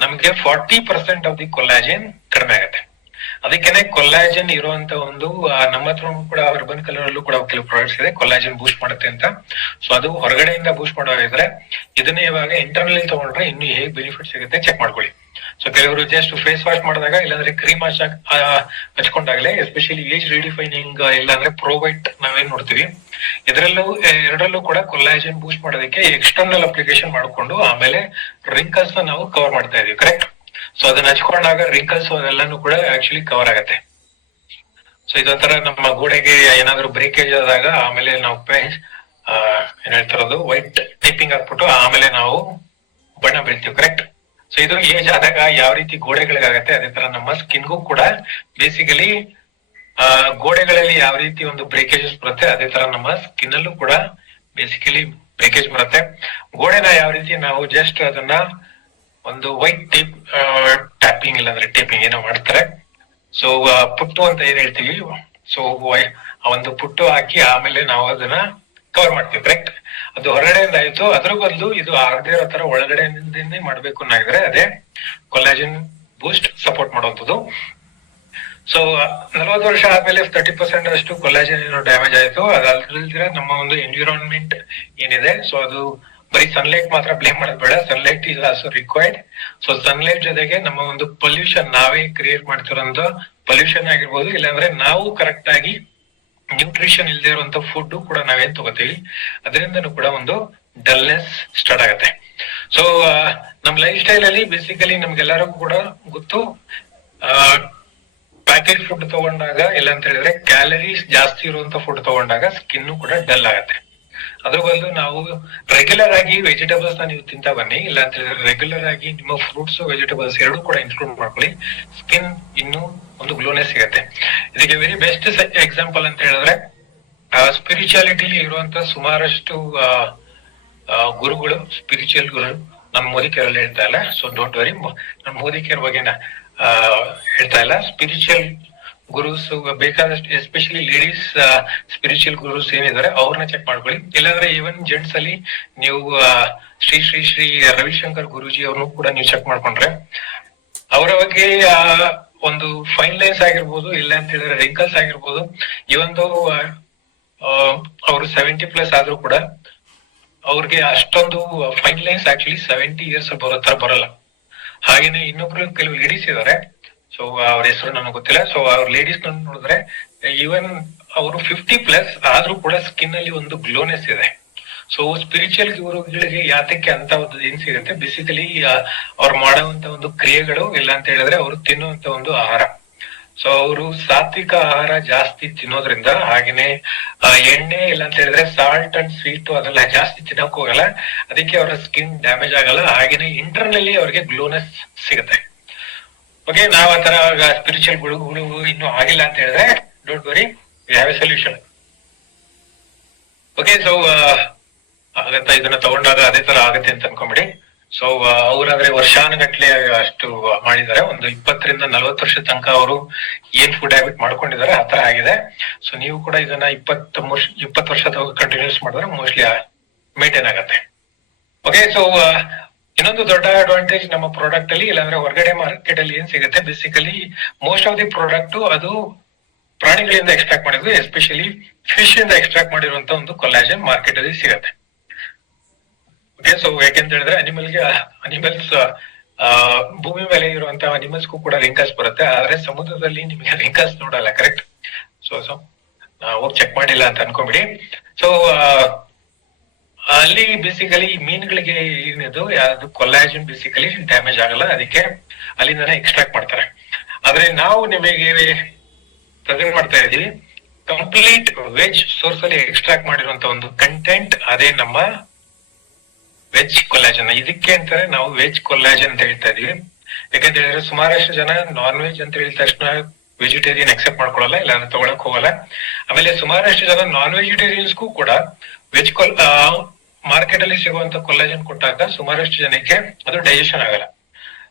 ನಮ್ಗೆ 40% ಆಫ್ ದಿ ಕೊಲ್ಲಾಜನ್ ಕಡಿಮೆ ಆಗುತ್ತೆ. ಅದಕ್ಕೇನೆ ಕೊಲ್ಲಾಜನ್ ಇರುವಂತ ಒಂದು ನಮ್ಮ ಹತ್ರ ಕೂಡ ಅರ್ಬನ್ ಕಲರ್ ಅಲ್ಲೂ ಕೂಡ ಕೆಲವು ಪ್ರಾಡಕ್ಟ್ಸ್ ಇದೆ, ಕೊಲ್ಲಾಜನ್ ಬೂಸ್ಟ್ ಮಾಡುತ್ತೆ ಅಂತ. ಸೊ ಅದು ಹೊರಗಡೆಯಿಂದ ಬೂಸ್ಟ್ ಮಾಡೋದಿದ್ರೆ, ಇದನ್ನೇ ಇವಾಗ ಇಂಟರ್ನಲ್ ತಗೊಂಡ್ರೆ ಇನ್ನು ಹೇಗೆ ಬೆನಿಫಿಟ್ ಸಿಗುತ್ತೆ ಚೆಕ್ ಮಾಡ್ಕೊಳ್ಳಿ. ಸೊ ಕೆಲವರು ಜಸ್ಟ್ ಫೇಸ್ ವಾಶ್ ಮಾಡಿದಾಗ, ಇಲ್ಲಾಂದ್ರೆ ಕ್ರೀಮ್ ಹಚ್ಕೊಂಡಾಗಲೇ, ಎಸ್ಪೆಷಲಿ ಏಜ್ ರಿಡಿಫೈನಿಂಗ್ ಇಲ್ಲಾಂದ್ರೆ ಪ್ರೋವೈಟ್ ನಾವೇನ್ ನೋಡ್ತೀವಿ, ಎರಡರಲ್ಲೂ ಕೂಡ ಕೊಲ್ಲಾಜನ್ ಬೂಸ್ಟ್ ಮಾಡೋದಕ್ಕೆ ಎಕ್ಸ್ಟರ್ನಲ್ ಅಪ್ಲಿಕೇಶನ್ ಮಾಡ್ಕೊಂಡು ಆಮೇಲೆ ರಿಂಕಲ್ಸ್ ನ ನಾವು ಕವರ್ ಮಾಡ್ತಾ ಇದೀವಿ, ಕರೆಕ್ಟ್. ಸೊ ಅದನ್ನ ಹಚ್ಕೊಂಡಾಗ ರಿಂಕಲ್ಸ್ ಅದೆಲ್ಲಾನು ಕೂಡ ಆಕ್ಚುಲಿ ಕವರ್ ಆಗತ್ತೆ. ಸೊ ಇದೊಂಥರ ನಮ್ಮ ಗೋಡೆಗೆ ಏನಾದ್ರು ಬ್ರೇಕೇಜ್ ಆದಾಗ ಆಮೇಲೆ ನಾವು ಏನ್ ಹೇಳ್ತಿರೋದು ವೈಟ್ ಟೈಪಿಂಗ್ ಹಾಕ್ಬಿಟ್ಟು ಆಮೇಲೆ ನಾವು ಬಣ್ಣ ಬೀಳ್ತೀವಿ, ಕರೆಕ್ಟ್. ಸೊ ಇದು ಏಜ್ ಆದಾಗ ಯಾವ ರೀತಿ ಗೋಡೆಗಳಿಗಾಗತ್ತೆ, ಅದೇ ತರ ನಮ್ಮ ಸ್ಕಿನ್ಗೂ ಕೂಡ ಬೇಸಿಕಲಿ ಗೋಡೆಗಳಲ್ಲಿ ಯಾವ ರೀತಿ ಒಂದು ಬ್ರೇಕೇಜಸ್ ಬರುತ್ತೆ, ಅದೇ ತರ ನಮ್ಮ ಸ್ಕಿನ್ ಅಲ್ಲೂ ಕೂಡ ಬೇಸಿಕಲಿ ಬ್ರೇಕೇಜ್ ಬರುತ್ತೆ. ಗೋಡೆನ ಯಾವ ರೀತಿ ನಾವು ಜಸ್ಟ್ ಅದನ್ನ ಒಂದು ವೈಟ್ ಟೇಪ್ ಟ್ಯಾಪಿಂಗ್ ಇಲ್ಲಾಂದ್ರೆ ಟೇಪಿಂಗ್ ಏನೋ ಮಾಡ್ತಾರೆ. ಸೊ ಪುಟ್ಟು ಅಂತ ಏನ್ ಹೇಳ್ತೀವಿ, ಸೊ ಒಂದು ಪುಟ್ಟು ಹಾಕಿ ಆಮೇಲೆ ನಾವು ಅದನ್ನ ಕವರ್ ಮಾಡ್ತೀವಿ, ಕರೆಕ್ಟ್. ಅದು ಹೊರಗಡೆಯಿಂದ ಆಯ್ತು, ಅದ್ರ ಬದಲು ಇದು ಆಗದೆ ಇರೋ ತರ ಒಳಗಡೆಯಿಂದನೇ ಮಾಡ್ಬೇಕು ಅನ್ನೋದ್ರೆ ಅದೇ ಕೊಲ್ಲಾಜನ್ ಬೂಸ್ಟ್ ಸಪೋರ್ಟ್ ಮಾಡುವಂಥದ್ದು. ಸೊ 40 ವರ್ಷ ಆದ್ಮೇಲೆ 30% ಅಷ್ಟು ಕೊಲ್ಲಾಜನ್ ಏನೋ ಡ್ಯಾಮೇಜ್ ಆಯ್ತು. ಅದಲ್ದಿರ ನಮ್ಮ ಒಂದು ಎನ್ವಿರಾನ್ಮೆಂಟ್ ಏನಿದೆ, ಸೊ ಅದು ಬರೀ ಸನ್ಲೈಟ್ ಮಾತ್ರ ಬ್ಲೇಮ್ ಮಾಡೋದು ಬೇಡ, sunlight is also required. So sunlight ಜೊತೆಗೆ ನಮ್ಮ ಒಂದು ಪೊಲ್ಯೂಷನ್, ನಾವೇ ಕ್ರಿಯೇಟ್ ಮಾಡ್ತಿರೋಂಥ ಪೊಲ್ಯೂಷನ್ ಆಗಿರ್ಬೋದು, ಇಲ್ಲಾಂದ್ರೆ ನಾವು ಕರೆಕ್ಟ್ ಆಗಿ ನ್ಯೂಟ್ರಿಷನ್ ಇಲ್ದೇ ಇರುವಂತ ಫುಡ್ ಕೂಡ ನಾವೇನ್ ತಗೋತೀವಿ, ಅದರಿಂದನೂ ಕೂಡ ಒಂದು ಡಲ್ನೆಸ್ ಸ್ಟಾರ್ಟ್ ಆಗತ್ತೆ. ಸೊ ನಮ್ ಲೈಫ್ ಸ್ಟೈಲ್ ಅಲ್ಲಿ ಬೇಸಿಕಲಿ ನಮ್ಗೆಲ್ಲರಿಗೂ ಕೂಡ ಗೊತ್ತು, ಪ್ಯಾಕೆಟ್ ಫುಡ್ ತಗೊಂಡಾಗ, ಇಲ್ಲ ಅಂತ ಹೇಳಿದ್ರೆ ಕ್ಯಾಲರೀಸ್ ಜಾಸ್ತಿ ಇರುವಂತ ಫುಡ್ ತಗೊಂಡಾಗ ಸ್ಕಿನ್ ಕೂಡ ಡಲ್ ಆಗತ್ತೆ. ಅದ್ರ ಬದಲು ನಾವು ರೆಗ್ಯುಲರ್ ಆಗಿ ವೆಜಿಟೇಬಲ್ಸ್ ನ ನೀವು ತಿಂತಾ ಬನ್ನಿ, ಇಲ್ಲ ಅಂತ ಹೇಳಿದ್ರೆ ರೆಗ್ಯುಲರ್ ಆಗಿ ನಿಮ್ಮ ಫ್ರೂಟ್ಸ್ ವೆಜಿಟೇಬಲ್ಸ್ ಎರಡು ಕೂಡ ಇನ್ಕ್ಲೂಡ್ ಮಾಡ್ಕೊಳ್ಳಿ, ಸ್ಕಿನ್ ಇನ್ನೂ ಒಂದು ಗ್ಲೋನೆಸ್ ಸಿಗತ್ತೆ. ಇದಕ್ಕೆ ವೆರಿ ಬೆಸ್ಟ್ ಎಕ್ಸಾಂಪಲ್ ಅಂತ ಹೇಳಿದ್ರೆ ಸ್ಪಿರಿಚುಯಾಲಿಟಿಲಿ ಇರುವಂತ ಸುಮಾರಷ್ಟು ಗುರುಗಳು, ಸ್ಪಿರಿಚುವಲ್ ಗುರು, ನಾನು ಮೋದಿ ಕೇರಲ್ಲಿ ಹೇಳ್ತಾ ಇಲ್ಲ, ಸೊ ಡೋಂಟ್ ವರಿ, ನಾನು ಮೋದಿ ಕೇರ್ ಬಗ್ಗೆ ಹೇಳ್ತಾ ಇಲ್ಲ. ಸ್ಪಿರಿಚುವಲ್ ಗುರುಸ್ ಬೇಕಾದಷ್ಟು, ಎಸ್ಪೆಷಲಿ ಲೇಡೀಸ್ ಸ್ಪಿರಿಚುವಲ್ ಗುರುಸ್ ಏನಿದ್ದಾರೆ ಅವ್ರನ್ನ ಚೆಕ್ ಮಾಡ್ಕೊಳ್ಳಿ. ಇಲ್ಲಾಂದ್ರೆ ಈವನ್ ಜೆಂಟ್ಸ್ ಅಲ್ಲಿ ನೀವು ಶ್ರೀ ಶ್ರೀ ಶ್ರೀ ರವಿಶಂಕರ್ ಗುರುಜಿ ಅವ್ರನ್ನು ಕೂಡ ನೀವು ಚೆಕ್ ಮಾಡ್ಕೊಂಡ್ರೆ ಅವರ ಬಗ್ಗೆ ಒಂದು ಫೈನ್ ಲೈನ್ಸ್ ಆಗಿರ್ಬೋದು, ಇಲ್ಲ ಅಂತ ಹೇಳಿದ್ರೆ ರಿಂಕಲ್ಸ್ ಆಗಿರ್ಬೋದು, ಇವೊಂದು ಅವರು 70+ ಆದ್ರೂ ಕೂಡ ಅವ್ರಿಗೆ ಅಷ್ಟೊಂದು ಫೈನ್ ಲೈನ್ಸ್ ಆಕ್ಚುಲಿ 70 years ಬರೋ ತರ ಬರಲ್ಲ. ಹಾಗೇನೆ ಇನ್ನೊಬ್ರು ಕೆಲವು ಲೇಡೀಸ್ ಇದಾರೆ, ಸೊ ಅವ್ರ ಹೆಸರು ನನಗೆ ಗೊತ್ತಿಲ್ಲ. ಸೊ ಅವ್ರ ಲೇಡೀಸ್ ನೋಡಿದ್ರೆ ಈವನ್ ಅವರು 50+ ಆದ್ರೂ ಕೂಡ ಸ್ಕಿನ್ ಅಲ್ಲಿ ಒಂದು ಗ್ಲೋನೆಸ್ ಇದೆ. ಸೊ ಸ್ಪಿರಿಚುವಲ್ ಗುರುಗಳಿಗೆ ಯಾತಕ್ಕೆ ಅಂತ ಒಂದು ಏನ್ ಸಿಗುತ್ತೆ, ಬೇಸಿಕಲಿ ಅವ್ರು ಮಾಡುವಂತ ಒಂದು ಕ್ರಿಯೆಗಳು, ಇಲ್ಲ ಅಂತ ಹೇಳಿದ್ರೆ ಅವರು ತಿನ್ನುವಂತ ಒಂದು ಆಹಾರ. ಸೊ ಅವರು ಸಾತ್ವಿಕ ಆಹಾರ ಜಾಸ್ತಿ ತಿನ್ನೋದ್ರಿಂದ, ಹಾಗೇನೆ ಎಣ್ಣೆ, ಇಲ್ಲ ಅಂತ ಹೇಳಿದ್ರೆ ಸಾಲ್ಟ್ ಅಂಡ್ ಸ್ವೀಟ್ ಅದೆಲ್ಲ ಜಾಸ್ತಿ ತಿನ್ನಕ್ ಹೋಗಲ್ಲ, ಅದಕ್ಕೆ ಅವರ ಸ್ಕಿನ್ ಡ್ಯಾಮೇಜ್ ಆಗಲ್ಲ, ಹಾಗೇನೆ ಇಂಟರ್ನಲ್ಲಿ ಅವ್ರಿಗೆ ಗ್ಲೋನೆಸ್ ಸಿಗುತ್ತೆ. ಓಕೆ, ನಾವ್ ಆತರ ಸ್ಪಿರಿಚುವಲ್ ಗುರುಗಳು ಇನ್ನು ಆಗಿಲ್ಲ ಅಂತ ಹೇಳಿದ್ರೆ don't worry, we have A solution. Okay, so ಆಗತ್ತ ಇದನ್ನ ತಗೊಂಡಾಗ ಅದೇ ತರ ಆಗತ್ತೆ ಅಂತ ಅನ್ಕೊಂಬಿಡಿ. ಸೊ ಅವ್ರಾದ್ರೆ ವರ್ಷಾನುಗಟ್ಲೆ ಅಷ್ಟು ಮಾಡಿದ್ದಾರೆ, ಒಂದು 20 ರಿಂದ 40 ವರ್ಷದ ತನಕ ಅವರು ಏನ್ ಫುಡ್ ಹ್ಯಾಬಿಟ್ ಮಾಡ್ಕೊಂಡಿದ್ದಾರೆ ಆ ತರ ಆಗಿದೆ. ಸೊ ನೀವು ಕೂಡ ಇದನ್ನ 20 ವರ್ಷ ಕಂಟಿನ್ಯೂಸ್ ಮಾಡಿದ್ರೆ ಮೋಸ್ಟ್ಲಿ ಮೇಂಟೈನ್ ಆಗತ್ತೆ. ಓಕೆ, ಸೊ ಇನ್ನೊಂದು ದೊಡ್ಡ ಅಡ್ವಾಂಟೇಜ್ ನಮ್ಮ ಪ್ರಾಡಕ್ಟ್ ಅಲ್ಲಿ, ಇಲ್ಲಾಂದ್ರೆ ಹೊರಗಡೆ ಮಾರ್ಕೆಟ್ ಅಲ್ಲಿ ಏನ್ ಸಿಗುತ್ತೆ, basically most of the product ಅದು ಪ್ರಾಣಿಗಳಿಂದ ಎಕ್ಸ್ಟ್ರಾಕ್ಟ್ ಮಾಡಿದ್ರು, ಎಸ್ಪೆಷಲಿ ಫಿಶ್ ಇಂದ ಎಕ್ಸ್ಟ್ರಾಕ್ಟ್ ಮಾಡಿರುವಂತ ಒಂದು ಕೊಲಾಜನ್ ಮಾರ್ಕೆಟ್ ಅಲ್ಲಿ ಸಿಗತ್ತೆ. ಓಕೆ, ಸೊ ಯಾಕೆಂತ ಹೇಳಿದ್ರೆ ಅನಿಮಲ್ಸ್ ಭೂಮಿ ಮೇಲೆ ಇರುವಂತಹ ಅನಿಮಲ್ಸ್ಗೂ ಕೂಡ ರಿಂಕಲ್ಸ್ ಬರುತ್ತೆ, ಆದ್ರೆ ಸಮುದ್ರದಲ್ಲಿ ನಿಮಗೆ ರಿಂಕಲ್ಸ್ ನೋಡಲ್ಲ, ಕರೆಕ್ಟ್? ಸೊ ಹೋಗಿ ಚೆಕ್ ಮಾಡಿಲ್ಲ ಅಂತ ಅನ್ಕೊಂಬಿಡಿ. ಸೊ ಅಲ್ಲಿ ಬೇಸಿಕಲಿ ಮೀನುಗಳಿಗೆ ಏನಿದು ಯಾವ್ದು ಕೊಲಾಜನ್ ಬೇಸಿಕಲಿ ಡ್ಯಾಮೇಜ್ ಆಗಲ್ಲ, ಅದಕ್ಕೆ ಅಲ್ಲಿಂದಾನೆ ಎಕ್ಸ್ಟ್ರಾಕ್ಟ್ ಮಾಡ್ತಾರೆ. ಆದ್ರೆ ನಾವು ನಿಮಗೆ ಪ್ರೆಸೆಂಟ್ ಮಾಡ್ತಾ ಇದೀವಿ ಕಂಪ್ಲೀಟ್ ವೆಜ್ ಸೋರ್ಸ್ ಅಲ್ಲಿ ಎಕ್ಸ್ಟ್ರಾಕ್ಟ್ ಮಾಡಿರುವಂತ ಒಂದು ಕಂಟೆಂಟ್, ಅದೇ ನಮ್ಮ ವೆಜ್ ಕೊಲಾಜನ್. ಇದಕ್ಕೆ ಅಂತಾರೆ ನಾವು ವೆಜ್ ಕೊಲಾಜನ್ ಅಂತ ಹೇಳ್ತಾ ಇದೀವಿ. ಯಾಕಂತ ಹೇಳಿದ್ರೆ ಸುಮಾರಷ್ಟು ಜನ ನಾನ್ ವೆಜ್ ಅಂತ ಹೇಳಿದ ತಕ್ಷಣ ವೆಜಿಟೇರಿಯನ್ ಅಕ್ಸೆಪ್ಟ್ ಮಾಡ್ಕೊಳ್ಳಲ್ಲ, ಇಲ್ಲ ತಗೊಳಕ್ ಹೋಗಲ್ಲ. ಆಮೇಲೆ ಸುಮಾರಷ್ಟು ಜನ ನಾನ್ ವೆಜಿಟೇರಿಯನ್ಸ್ಗೂ ಕೂಡ ವೆಜ್ ಮಾರ್ಕೆಟ್ ಅಲ್ಲಿ ಸಿಗುವಂತ ಕೊಲಾಜನ್ ಕೊಟ್ಟಾಗ ಸುಮಾರಷ್ಟು ಜನಕ್ಕೆ ಅದು ಡೈಜೆಷನ್ ಆಗಲ್ಲ.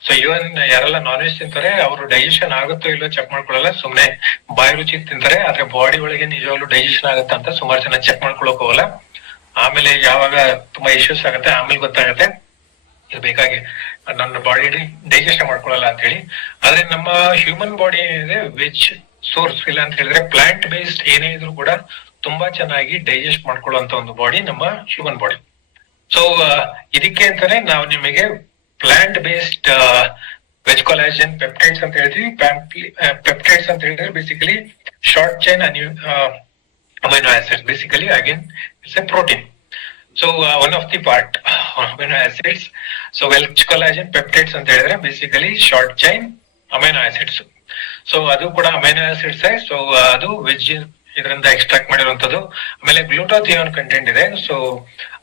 ಸೊ ಇವನ್ ಯಾರೆಲ್ಲ ನಾನ್ ವೆಜ್ ತಿಂತಾರೆ ಅವರು ಡೈಜೆಷನ್ ಆಗುತ್ತೋ ಇಲ್ಲೋ ಚೆಕ್ ಮಾಡ್ಕೊಳ್ಳಲ್ಲ, ಸುಮ್ನೆ ಬಾಯಿ ರುಚಿ ತಿಂತಾರೆ, ಆದ್ರೆ ಬಾಡಿ ಒಳಗೆ ನಿಜವಾಗ್ಲೂ ಡೈಜೆಷನ್ ಆಗುತ್ತೆ ಅಂತ ಸುಮಾರು ಜನ ಚೆಕ್ ಮಾಡ್ಕೊಳಕ್ ಹೋಗಲ್ಲ. ಆಮೇಲೆ ಯಾವಾಗ ತುಂಬಾ ಇಶ್ಯೂಸ್ ಆಗುತ್ತೆ ಆಮೇಲೆ ಗೊತ್ತಾಗತ್ತೆ ಇದು ಬೇಕಾಗಿ ನನ್ನ ಬಾಡಿ ಡೈಜೆಷನ್ ಮಾಡ್ಕೊಳಲ್ಲ ಅಂತ ಹೇಳಿ. ಆದ್ರೆ ನಮ್ಮ ಹ್ಯೂಮನ್ ಬಾಡಿ ಏನಿದೆ ವೆಜ್ ಸೋರ್ಸ್, ಇಲ್ಲ ಅಂತ ಹೇಳಿದ್ರೆ ಪ್ಲಾಂಟ್ ಬೇಸ್ಡ್ ಏನೇ ಇದ್ರು ಕೂಡ ತುಂಬಾ ಚೆನ್ನಾಗಿ ಡೈಜೆಸ್ಟ್ ಮಾಡ್ಕೊಳ್ಳುವಂತ ಒಂದು ಬಾಡಿ ನಮ್ಮ ಹ್ಯೂಮನ್ ಬಾಡಿ. ಸೊ ಇದಕ್ಕೆ ಅಂತಾನೆ ನಾವು ನಿಮಗೆ ಪ್ಲಾಂಟ್ ಬೇಸ್ಡ್ ವೆಜ್ ಕೊಲಾಜನ್ ಪೆಪ್ಟೈಡ್ಸ್ ಅಂತ ಹೇಳ್ತೀವಿ. ಪೆಪ್ಟೈಡ್ಸ್ ಅಂತ ಹೇಳಿದ್ರೆ basically short chain amino acids, basically again it's a protein. So one of the part amino acids. So veg collagen peptides ಅಂತ ಹೇಳಿದ್ರೆ basically short chain amino acids. So ಅದು ಕೂಡ amino acids. So ಅದು veg ಇದರಿಂದ extract ಮಾಡಿರುವಂತದ್ದು. ಆಮೇಲೆ ಗ್ಲೂಟಾಥಿಯೋನ್ content ಇದೆ, so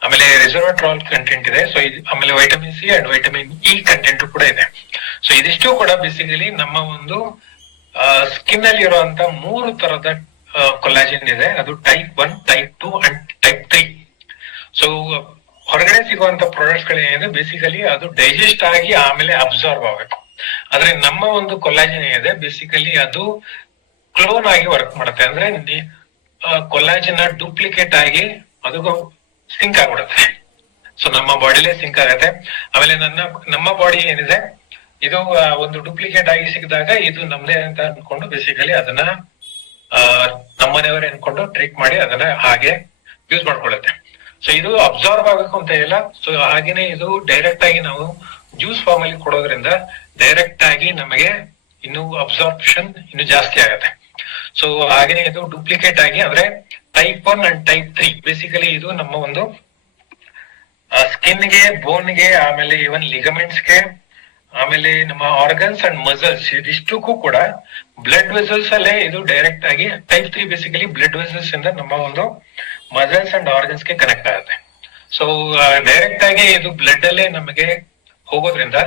ಆಮೇಲೆ ರೆಸೋರಾಟ್ರಾಲ್ ಕಂಟೆಂಟ್ ಇದೆ, ಸೊ ಆಮೇಲೆ vitamin C and vitamin E content ಕೂಡ ಇದೆ. ಸೊ ಇದಿಷ್ಟು ಕೂಡ ಬೇಸಿಕಲಿ ನಮ್ಮ ಒಂದು ಸ್ಕಿನ್ ಅಲ್ಲಿ ಇರುವಂತ 3 ತರದ ಕೊಲಾಜಿನ್ ಇದೆ, ಅದು type 1, type 2 and type 3. So ಹೊರಗಡೆ ಸಿಗುವಂತ ಪ್ರಾಡಕ್ಟ್ಸ್ ಗಳೇನಿದೆ ಬೇಸಿಕಲಿ ಅದು ಡೈಜೆಸ್ಟ್ ಆಗಿ ಆಮೇಲೆ ಅಬ್ಸಾರ್ವ್ ಆಗ್ಬೇಕು. ಆದ್ರೆ ನಮ್ಮ ಒಂದು ಕೊಲಾಜಿನ್ ಏನಿದೆ ಬೇಸಿಕಲಿ ಅದು ಕ್ಲೋನ್ ಆಗಿ ವರ್ಕ್ ಮಾಡುತ್ತೆ, ಅಂದ್ರೆ ಕೊಲಾಜಿನ್ ಡೂಪ್ಲಿಕೇಟ್ ಆಗಿ ಅದು ಸಿಂಕ್ ಆಗ್ಬಿಡುತ್ತೆ. ಸೊ ನಮ್ಮ ಬಾಡಿಲೇ ಸಿಂಕ್ ಆಗತ್ತೆ. ಆಮೇಲೆ ನಮ್ಮ ಬಾಡಿ ಏನಿದೆ ಇದು ಒಂದು ಡೂಪ್ಲಿಕೇಟ್ ಆಗಿ ಸಿಕ್ಕಿದಾಗ ಇದು ನಮ್ದೇ ಅಂತ ಅನ್ಕೊಂಡು ಬೇಸಿಕಲಿ ಅದನ್ನ ನಮ್ಮನೆಯವರೇ ಅನ್ಕೊಂಡು ಟ್ರೀಟ್ ಮಾಡಿ ಅದನ್ನ ಹಾಗೆ ಯೂಸ್ ಮಾಡ್ಕೊಳ್ಳುತ್ತೆ. ಸೊ ಇದು ಅಬ್ಸಾರ್ವ್ ಆಗಬೇಕು ಅಂತ ಇಲ್ಲ. ಸೊ ಹಾಗೇನೆ ಇದು ಡೈರೆಕ್ಟ್ ಆಗಿ ನಾವು ಜ್ಯೂಸ್ ಫಾರ್ಮ್ ಅಲ್ಲಿ ಕೊಡೋದ್ರಿಂದ ಡೈರೆಕ್ಟ್ ಆಗಿ ನಮಗೆ ಇನ್ನು ಅಬ್ಸಾರ್ಪ್ಷನ್ ಇನ್ನು ಜಾಸ್ತಿ ಆಗತ್ತೆ. ಸೊ ಹಾಗೇನೆ ಇದು ಡೂಪ್ಲಿಕೇಟ್ ಆಗಿ ಅಂದ್ರೆ ಟೈಪ್ 1 ಅಂಡ್ ಟೈಪ್ 3 ಬೇಸಿಕಲಿ ಇದು ನಮ್ಮ ಒಂದು ಸ್ಕಿನ್ ಗೆ, ಬೋನ್ ಗೆ, ಆಮೇಲೆ ಇವನ್ ಲಿಗಮೆಂಟ್ಸ್ ಗೆ, ಆಮೇಲೆ ನಮ್ಮ ಆರ್ಗನ್ಸ್ ಅಂಡ್ ಮಸಲ್ಸ್ ಇದಿಷ್ಟಕ್ಕೂ ಕೂಡ ಬ್ಲಡ್ ವೆಸಲ್ಸ್ ಅಲ್ಲೇ ಇದು ಡೈರೆಕ್ಟ್ ಆಗಿ ಟೈಪ್ 3 ಬೇಸಿಕಲಿ ಬ್ಲಡ್ ವೆಸಲ್ಸ್ ಇಂದ ನಮ್ಮ ಒಂದು ಮಸಲ್ಸ್ ಅಂಡ್ ಆರ್ಗನ್ಸ್ ಗೆ ಕನೆಕ್ಟ್ ಆಗುತ್ತೆ. ಸೊ ಡೈರೆಕ್ಟ್ ಆಗಿ ಇದು ಬ್ಲಡ್ ಅಲ್ಲೇ ನಮಗೆ ಹೋಗೋದ್ರಿಂದ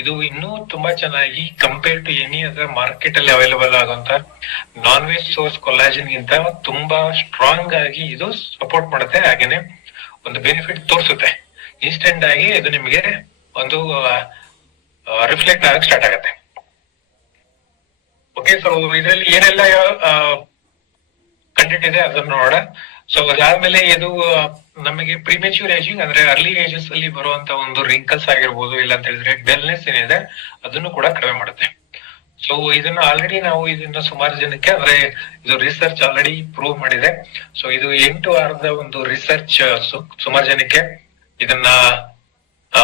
ಇದು ಇನ್ನೂ ತುಂಬಾ ಚೆನ್ನಾಗಿ compare to any other market ಅಲ್ಲಿ ಅವೈಲೇಬಲ್ ಆಗುವಂತ ನಾನ್ ವೆಜ್ ಸೋರ್ಸ್ ಕೊಲಾಜಿನ್ ಗಿಂತ ತುಂಬಾ ಸ್ಟ್ರಾಂಗ್ ಆಗಿ ಇದು ಸಪೋರ್ಟ್ ಮಾಡುತ್ತೆ. ಹಾಗೇನೆ ಒಂದು ಬೆನಿಫಿಟ್ ತೋರಿಸುತ್ತೆ. ಇನ್ಸ್ಟೆಂಟ್ ಆಗಿ ಇದು ನಿಮಗೆ ಒಂದು ರಿಫ್ಲೆಕ್ಟ್ ಆಗಕ್ ಸ್ಟಾರ್ಟ್ ಆಗುತ್ತೆ. ಓಕೆ, ಸೊ ಇದರಲ್ಲಿ ಏನೆಲ್ಲ ಕಂಟೆಂಟ್ ಇದೆ ಅದನ್ನ ನೋಡೋಣ. ಸೊ ಅದಾದ್ಮೇಲೆ ಇದು ನಮಗೆ ಪ್ರಿಮೆಚ್ಯೂರ್ ಏಜಿಂಗ್ ಅಂದ್ರೆ ಅರ್ಲಿ ಏಜಸ್ ಅಲ್ಲಿ ಬರುವಂತ ಒಂದು ರಿಂಕಲ್ಸ್ ಆಗಿರ್ಬೋದು, ಇಲ್ಲ ಅಂತ ಹೇಳಿದ್ರೆ ಡೆಲ್ನೆಸ್ ಏನಿದೆ ಅದನ್ನು ಕೂಡ ಕಡಿಮೆ ಮಾಡುತ್ತೆ. ಸೊ ಇದನ್ನ ಆಲ್ರೆಡಿ ನಾವು ಇದನ್ನ ಸುಮಾರು ಜನಕ್ಕೆ ಅಂದ್ರೆ ಇದು ರಿಸರ್ಚ್ ಆಲ್ರೆಡಿ ಪ್ರೂವ್ ಮಾಡಿದೆ. ಸೊ ಇದು 8 ವಾರದ ಒಂದು ರಿಸರ್ಚ್ ಸುಮಾರು ಜನಕ್ಕೆ ಇದನ್ನ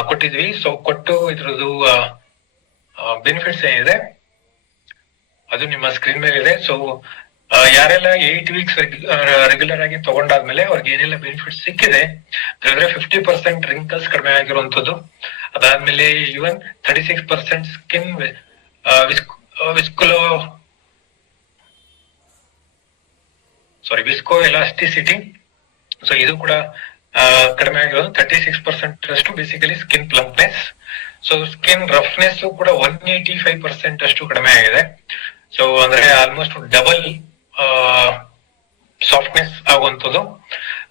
ಕೊಟ್ಟಿದ್ವಿ. ಸೊ ಕೊಟ್ಟು ಇದ್ರದ್ದು ಬೆನಿಫಿಟ್ಸ್ ಏನಿದೆ ಅದು ನಿಮ್ಮ ಸ್ಕ್ರೀನ್ ಮೇಲೆ ಇದೆ. ಸೊ ಯಾರೆಲ್ಲ 8 ವೀಕ್ಸ್ ರೆಗ್ಯುಲರ್ ಆಗಿ ತಗೊಂಡಾದ್ಮೇಲೆ ಅವ್ರಿಗೆ ಏನೆಲ್ಲ ಬೆನಿಫಿಟ್ ಸಿಕ್ಕಿದೆ ಅಂದ್ರೆ 50% ರಿಂಕಲ್ಸ್ ಕಡಿಮೆ ಆಗಿರುವಂತದ್ದು, ಅದಾದ್ಮೇಲೆ even 36% skin visco elasticity. So ಇದು ಕೂಡ ಕಡಿಮೆ ಆಗಿರೋದು 36% ಅಷ್ಟು basically skin plumpness. So skin roughness ಕೂಡ 185% ಅಷ್ಟು ಕಡಿಮೆ ಆಗಿದೆ. ಸೊ ಅಂದ್ರೆ ಆಲ್ಮೋಸ್ಟ್ ಡಬಲ್ ಸಾಫ್ಟ್ನೆಸ್ ಆಗುವಂಥದ್ದು.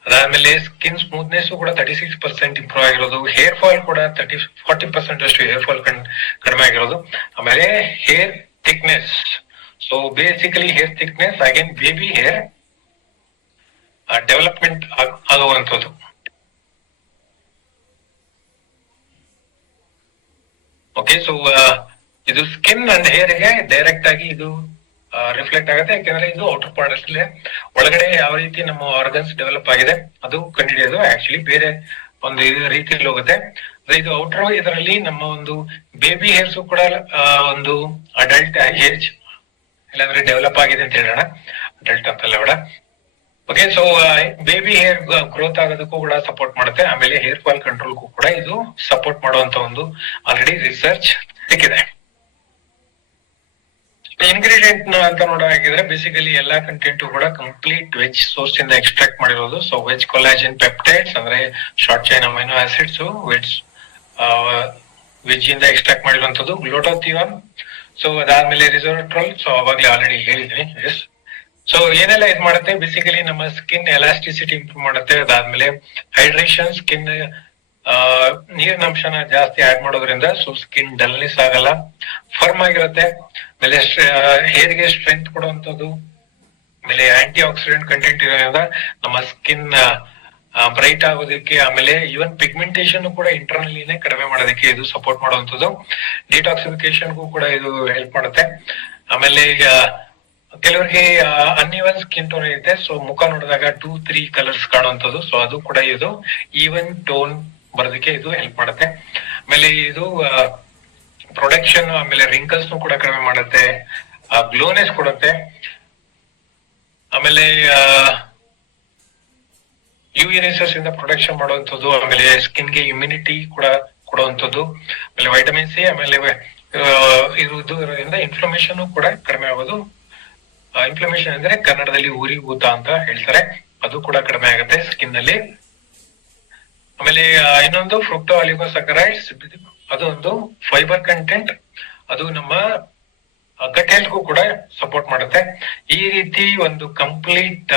ಅದಾದ್ಮೇಲೆ ಸ್ಕಿನ್ ಸ್ಮೂತ್ನೆಸ್ ಕೂಡ 36% ಇಂಪ್ರೂವ್ ಆಗಿರೋದು. ಹೇರ್ ಫಾಲ್ ಕೂಡ 40% ಅಷ್ಟು ಹೇರ್ ಫಾಲ್ ಕಡಿಮೆ ಆಗಿರೋದು. ಆಮೇಲೆ hair thickness, so basically hair thickness again baby hair development ಆಗುವಂಥದ್ದು. ಓಕೆ, ಸೊ ಇದು ಸ್ಕಿನ್ ಅಂಡ್ ಹೇರ್ ಗೆ ಡೈರೆಕ್ಟ್ ಆಗಿ ಇದು ರಿಫ್ಲೆಕ್ಟ್ ಆಗುತ್ತೆ. ಯಾಕಂದ್ರೆ ಇದು ಔಟರ್ ಪಾರ್ಟ್ ಅಷ್ಟೇ, ಒಳಗಡೆ ಯಾವ ರೀತಿ ನಮ್ಮ ಆರ್ಗನ್ಸ್ ಡೆವಲಪ್ ಆಗಿದೆ ಅದು ಕಂಡುಹಿಡಿಯೋದು ಆಕ್ಚುಲಿ ಬೇರೆ ಒಂದು ರೀತಿಯಲ್ಲಿ ಹೋಗುತ್ತೆ. ಇದು ಔಟರ್ ಇದರಲ್ಲಿ ನಮ್ಮ ಒಂದು ಬೇಬಿ ಹೇರ್ಸ್ ಕೂಡ ಒಂದು ಅಡಲ್ಟ್ ಏಜ್ ಇಲ್ಲಾಂದ್ರೆ ಡೆವಲಪ್ ಆಗಿದೆ ಅಂತ ಹೇಳೋಣ, ಅಡಲ್ಟ್ ಅಂತಲ್ಲ ಬೇಡ. Okay, so baby hair growth ಆಗೋದಕ್ಕೂ ಕೂಡ ಸಪೋರ್ಟ್ ಮಾಡುತ್ತೆ. ಆಮೇಲೆ ಹೇರ್ ಫಾಲ್ ಕಂಟ್ರೋಲ್ಗೂ ಕೂಡ ಇದು ಸಪೋರ್ಟ್ ಮಾಡುವಂತ ಒಂದು ಆಲ್ರೆಡಿ ರಿಸರ್ಚ್ ಸಿಕ್ಕಿದೆ. ಇಂಗ್ರೀಡಿಯಂಟ್ ಅಂತ ನೋಡೋದಾಗಿದ್ರೆ ಬೇಸಿಕಲಿ ಎಲ್ಲಾ ಕಂಟೆಂಟ್ ಕೂಡ ಕಂಪ್ಲೀಟ್ ವೆಜ್ ಸೋರ್ಸ್ ಇಂದ ಎಕ್ಸ್ಟ್ರಾಕ್ಟ್ ಮಾಡಿರೋದು. ಸೊ ವೆಜ್ ಕೊಲಾಜಿನ್ ಪೆಪ್ಟೈಡ್ಸ್ ಅಂದ್ರೆ short chain amino acids veg ಇಂದ ಎಕ್ಸ್ಟ್ರಾಕ್ಟ್ ಮಾಡಿರುವಂತದ್ದು, ಗ್ಲೂಟಾಥಿಯಾನ್. ಸೊ ಅದಾದ್ಮೇಲೆ ರಿಸೋರ್ಟ್ರೋಲ್, ಸೊ ಅವಾಗ್ಲೇ ಆಲ್ರೆಡಿ ಹೇಳಿದೀನಿ. ಎಸ್, ಸೊ ಏನೆಲ್ಲ ಇದು ಮಾಡುತ್ತೆ ಬೇಸಿಕಲಿ ನಮ್ಮ ಸ್ಕಿನ್ ಎಲಾಸ್ಟಿಸಿಟಿ ಇಂಪ್ರೂವ್ ಮಾಡುತ್ತೆ. ಅದಾದ್ಮೇಲೆ ಹೈಡ್ರೇಷನ್, ಸ್ಕಿನ್ ನೀರಿನ ಅಂಶನ ಜಾಸ್ತಿ ಆಡ್ ಮಾಡೋದ್ರಿಂದ ಸೊ ಸ್ಕಿನ್ ಡಲ್ನೆಸ್ ಆಗಲ್ಲ, ಫರ್ಮ್ ಆಗಿರುತ್ತೆ. ಆಮೇಲೆ ಹೇರ್ ಗೆ ಸ್ಟ್ರೆಂತ್ ಕೊಡುವಂತದ್ದು. ಆಮೇಲೆ ಆಂಟಿ ಆಕ್ಸಿಡೆಂಟ್ ಕಂಟೆಂಟ್ ಇರೋದ್ರಿಂದ ನಮ್ಮ ಸ್ಕಿನ್ ಬ್ರೈಟ್ ಆಗೋದಕ್ಕೆ, ಆಮೇಲೆ ಈವನ್ ಪಿಗ್ಮೆಂಟೇಶನ್ ಕೂಡ ಇಂಟರ್ನಲ್ಲಿನೇ ಕಡಿಮೆ ಮಾಡೋದಕ್ಕೆ ಇದು ಸಪೋರ್ಟ್ ಮಾಡುವಂತದ್ದು. ಡಿಟಾಕ್ಸಿಫಿಕೇಶನ್ಗೂ ಕೂಡ ಇದು ಹೆಲ್ಪ್ ಮಾಡುತ್ತೆ. ಆಮೇಲೆ ಈಗ ಕೆಲವರಿಗೆ ಅನ್ಇವನ್ ಸ್ಕಿನ್ ಟೋನ್ ಇರುತ್ತೆ. ಸೊ ಮುಖ ನೋಡಿದಾಗ 2-3 ಕಲರ್ಸ್ ಕಾಣುವಂಥದ್ದು. ಸೊ ಅದು ಕೂಡ ಇದು ಈವನ್ ಟೋನ್ ಬರೋದಕ್ಕೆ ಇದು ಹೆಲ್ಪ್ ಮಾಡುತ್ತೆ. ಆಮೇಲೆ ಇದು ಪ್ರೊಡಕ್ಷನ್, ಆಮೇಲೆ ರಿಂಕಲ್ಸ್ ಕೂಡ ಕಡಿಮೆ ಮಾಡುತ್ತೆ, ಗ್ಲೋನೆಸ್ ಕೊಡುತ್ತೆ. ಆಮೇಲೆ ಯುವಿನಿಸಸ್ ಇಂದ ಪ್ರೊಡಕ್ಷನ್ ಮಾಡುವಂಥದ್ದು. ಆಮೇಲೆ ಸ್ಕಿನ್ ಗೆ ಇಮ್ಯುನಿಟಿ ಕೂಡ ಕೊಡುವಂಥದ್ದು. ಆಮೇಲೆ ವೈಟಮಿನ್ ಸಿ, ಆಮೇಲೆ ಇರೋದ್ರಿಂದ ಇನ್ಫ್ಲಮೇಷನ್ ಕೂಡ ಕಡಿಮೆ ಆಗೋದು. ಇನ್ಫ್ಲಮೇಷನ್ ಅಂದ್ರೆ ಕನ್ನಡದಲ್ಲಿ ಉರಿ ಊತ ಅಂತ ಹೇಳ್ತಾರೆ, ಅದು ಕೂಡ ಕಡಿಮೆ ಆಗುತ್ತೆ ಸ್ಕಿನ್ ನಲ್ಲಿ. ಆಮೇಲೆ ಇನ್ನೊಂದು ಫ್ರುಕ್ಟೋ ಆಲಿಗೋಸಕರೈಡ್ಸ್, ಅದು ಒಂದು ಫೈಬರ್ ಕಂಟೆಂಟ್, ಅದು ನಮ್ಮ ಗಟ್ ಹೆಲ್ತ್ಗೂ ಕೂಡ ಸಪೋರ್ಟ್ ಮಾಡುತ್ತೆ. ಈ ರೀತಿ ಒಂದು ಕಂಪ್ಲೀಟ್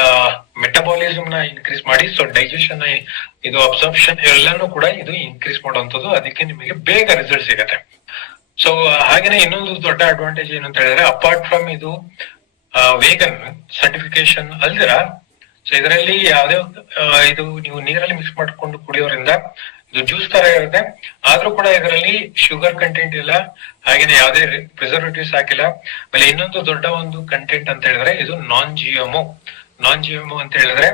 ಮೆಟಬಾಲಿಸಮ್ ನ ಇನ್ಕ್ರೀಸ್ ಮಾಡಿ, ಸೊ ಡೈಜೆಷನ್, ಇದು ಅಬ್ಸಾರ್ಪ್ಷನ್ ಎಲ್ಲಾನು ಕೂಡ ಇದು ಇನ್ಕ್ರೀಸ್ ಮಾಡುವಂತದ್ದು. ಅದಕ್ಕೆ ನಿಮಗೆ ಬೇಗ ರಿಸಲ್ಟ್ ಸಿಗುತ್ತೆ. ಸೊ ಹಾಗೇನೆ ಇನ್ನೊಂದು ದೊಡ್ಡ ಅಡ್ವಾಂಟೇಜ್ ಏನು ಅಂತ ಹೇಳಿದ್ರೆ, ಅಪಾರ್ಟ್ ಫ್ರಮ್ ಇದು ವೇಗನ್ ಸರ್ಟಿಫಿಕೇಶನ್ ಅಲ್ದಿರ, ಸೊ ಇದರಲ್ಲಿ ಯಾವ್ದೇ ಇದು ನೀವು ನೀರಲ್ಲಿ ಮಿಕ್ಸ್ ಮಾಡ್ಕೊಂಡು ಕುಡಿಯೋದ್ರಿಂದ ಇದು ಜ್ಯೂಸ್ ತರ ಇರುತ್ತೆ. ಆದ್ರೂ ಕೂಡ ಇದರಲ್ಲಿ ಶುಗರ್ ಕಂಟೆಂಟ್ ಇಲ್ಲ, ಹಾಗೇನೆ ಯಾವುದೇ ಪ್ರಿಸರ್ವೇಟಿವ್ಸ್ ಹಾಕಿಲ್ಲ. ಆಮೇಲೆ ಇನ್ನೊಂದು ದೊಡ್ಡ ಒಂದು ಕಂಟೆಂಟ್ ಅಂತ ಹೇಳಿದ್ರೆ ಇದು ನಾನ್ ಜಿಎಂಒ. ನಾನ್ ಜಿಎಂಒ ಅಂತ ಹೇಳಿದ್ರೆ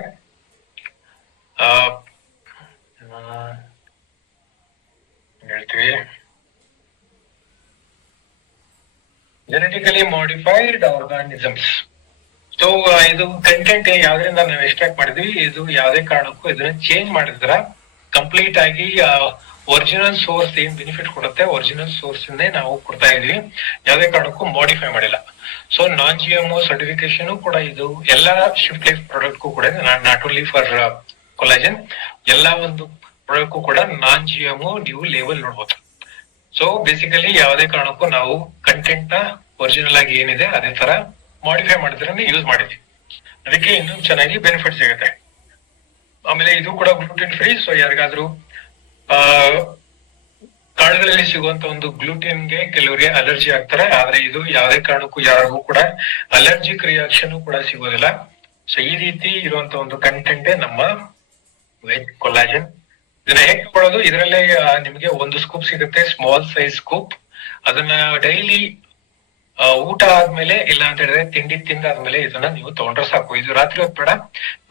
ಹೇಳ್ತೀವಿ ಜೆನೆಟಿಕಲಿ ಮಾಡಿಫೈಡ್ ಆರ್ಗಾನಿಸಮ್ಸ್. ಸೊ ಇದು ಕಂಟೆಂಟ್ ಯಾವ್ದ್ರಿಂದ ನಾವು ಎಕ್ಸ್ಟ್ರಾಕ್ಟ್ ಮಾಡಿದ್ವಿ, ಇದು ಯಾವ್ದೇ ಕಾರಣಕ್ಕೂ ಇದನ್ನ ಚೇಂಜ್ ಮಾಡಿದ್ರ ಕಂಪ್ಲೀಟ್ ಆಗಿ ಒರಿಜಿನಲ್ ಸೋರ್ಸ್ ಏನ್ ಬೆನಿಫಿಟ್ ಕೊಡುತ್ತೆ ಒರಿಜಿನಲ್ ಸೋರ್ಸ್ ಇಂದೇ ನಾವು ಕೊಡ್ತಾ ಇದೀವಿ, ಯಾವುದೇ ಕಾರಣಕ್ಕೂ ಮಾಡಿಫೈ ಮಾಡಿಲ್ಲ. ಸೊ ನಾನ್ GMO ಸರ್ಟಿಫಿಕೇಶನ್ ಕೂಡ ಇದು ಎಲ್ಲಾ ಶಿಫ್ಟ್ ಲೈಫ್ ಪ್ರಾಡಕ್ಟ್ ಕೂಡ ನಾಟ್ ಓನ್ಲಿ ಫಾರ್ ಕೊಲಾಜನ್, ಎಲ್ಲಾ ಒಂದು ಪ್ರಾಡಕ್ಟ್ ಕೂಡ ನಾನ್ GMO ನೀವು ಲೇಬಲ್ ನೋಡ್ಬೋದು. ಸೊ ಬೇಸಿಕಲಿ ಯಾವುದೇ ಕಾರಣಕ್ಕೂ ನಾವು ಕಂಟೆಂಟ್ ನ ಒರಿಜಿನಲ್ ಆಗಿ ಏನಿದೆ ಅದೇ ತರ ಮಾಡಿಫೈ ಮಾಡಿದ್ರೆ ಯೂಸ್ ಮಾಡಿದ್ವಿ, ಅದಕ್ಕೆ ಇನ್ನೂ ಚೆನ್ನಾಗಿ ಬೆನಿಫಿಟ್ ಸಿಗುತ್ತೆ. ಆಮೇಲೆ ಇದು ಕೂಡ ಗ್ಲೂಟೆನ್ ಫ್ರೀ. ಸೊ ಯಾರಿಗಾದ್ರೂ ಕಾಳುಗಳಲ್ಲಿ ಸಿಗುವಂತ ಒಂದು ಗ್ಲೂಟೆನ್ಗೆ ಕೆಲವರಿಗೆ ಅಲರ್ಜಿ ಆಗ್ತಾರೆ, ಆದ್ರೆ ಇದು ಯಾವುದೇ ಕಾರಣಕ್ಕೂ ಯಾರಿಗೂ ಕೂಡ ಅಲರ್ಜಿಕ್ ರಿಯಾಕ್ಷನ್ ಕೂಡ ಸಿಗೋದಿಲ್ಲ. ಸೊ ಈ ರೀತಿ ಇರುವಂತ ಒಂದು ಕಂಟೆಂಟ್ ನಮ್ಮ ವೆಜ್ ಕೊಲಾಜನ್. ಇದನ್ನ ಹೇಗೆ ತಗೊಳ್ಳೋದು, ಇದರಲ್ಲೇ ನಿಮಗೆ ಒಂದು ಸ್ಕೂಪ್ ಸಿಗುತ್ತೆ, ಸ್ಮಾಲ್ ಸೈಜ್ ಸ್ಕೂಪ್. ಅದನ್ನ ಡೈಲಿ ಊಟ ಆದ್ಮೇಲೆ ಇಲ್ಲ ಅಂತ ಹೇಳಿದ್ರೆ ತಿಂಡಿ ತಿಂದಾದ್ಮೇಲೆ ಇದನ್ನ ನೀವು ತಗೊಂಡ್ರೆ ಸಾಕು. ಇದು ರಾತ್ರಿ ಹೊತ್ತು ಬೇಡ,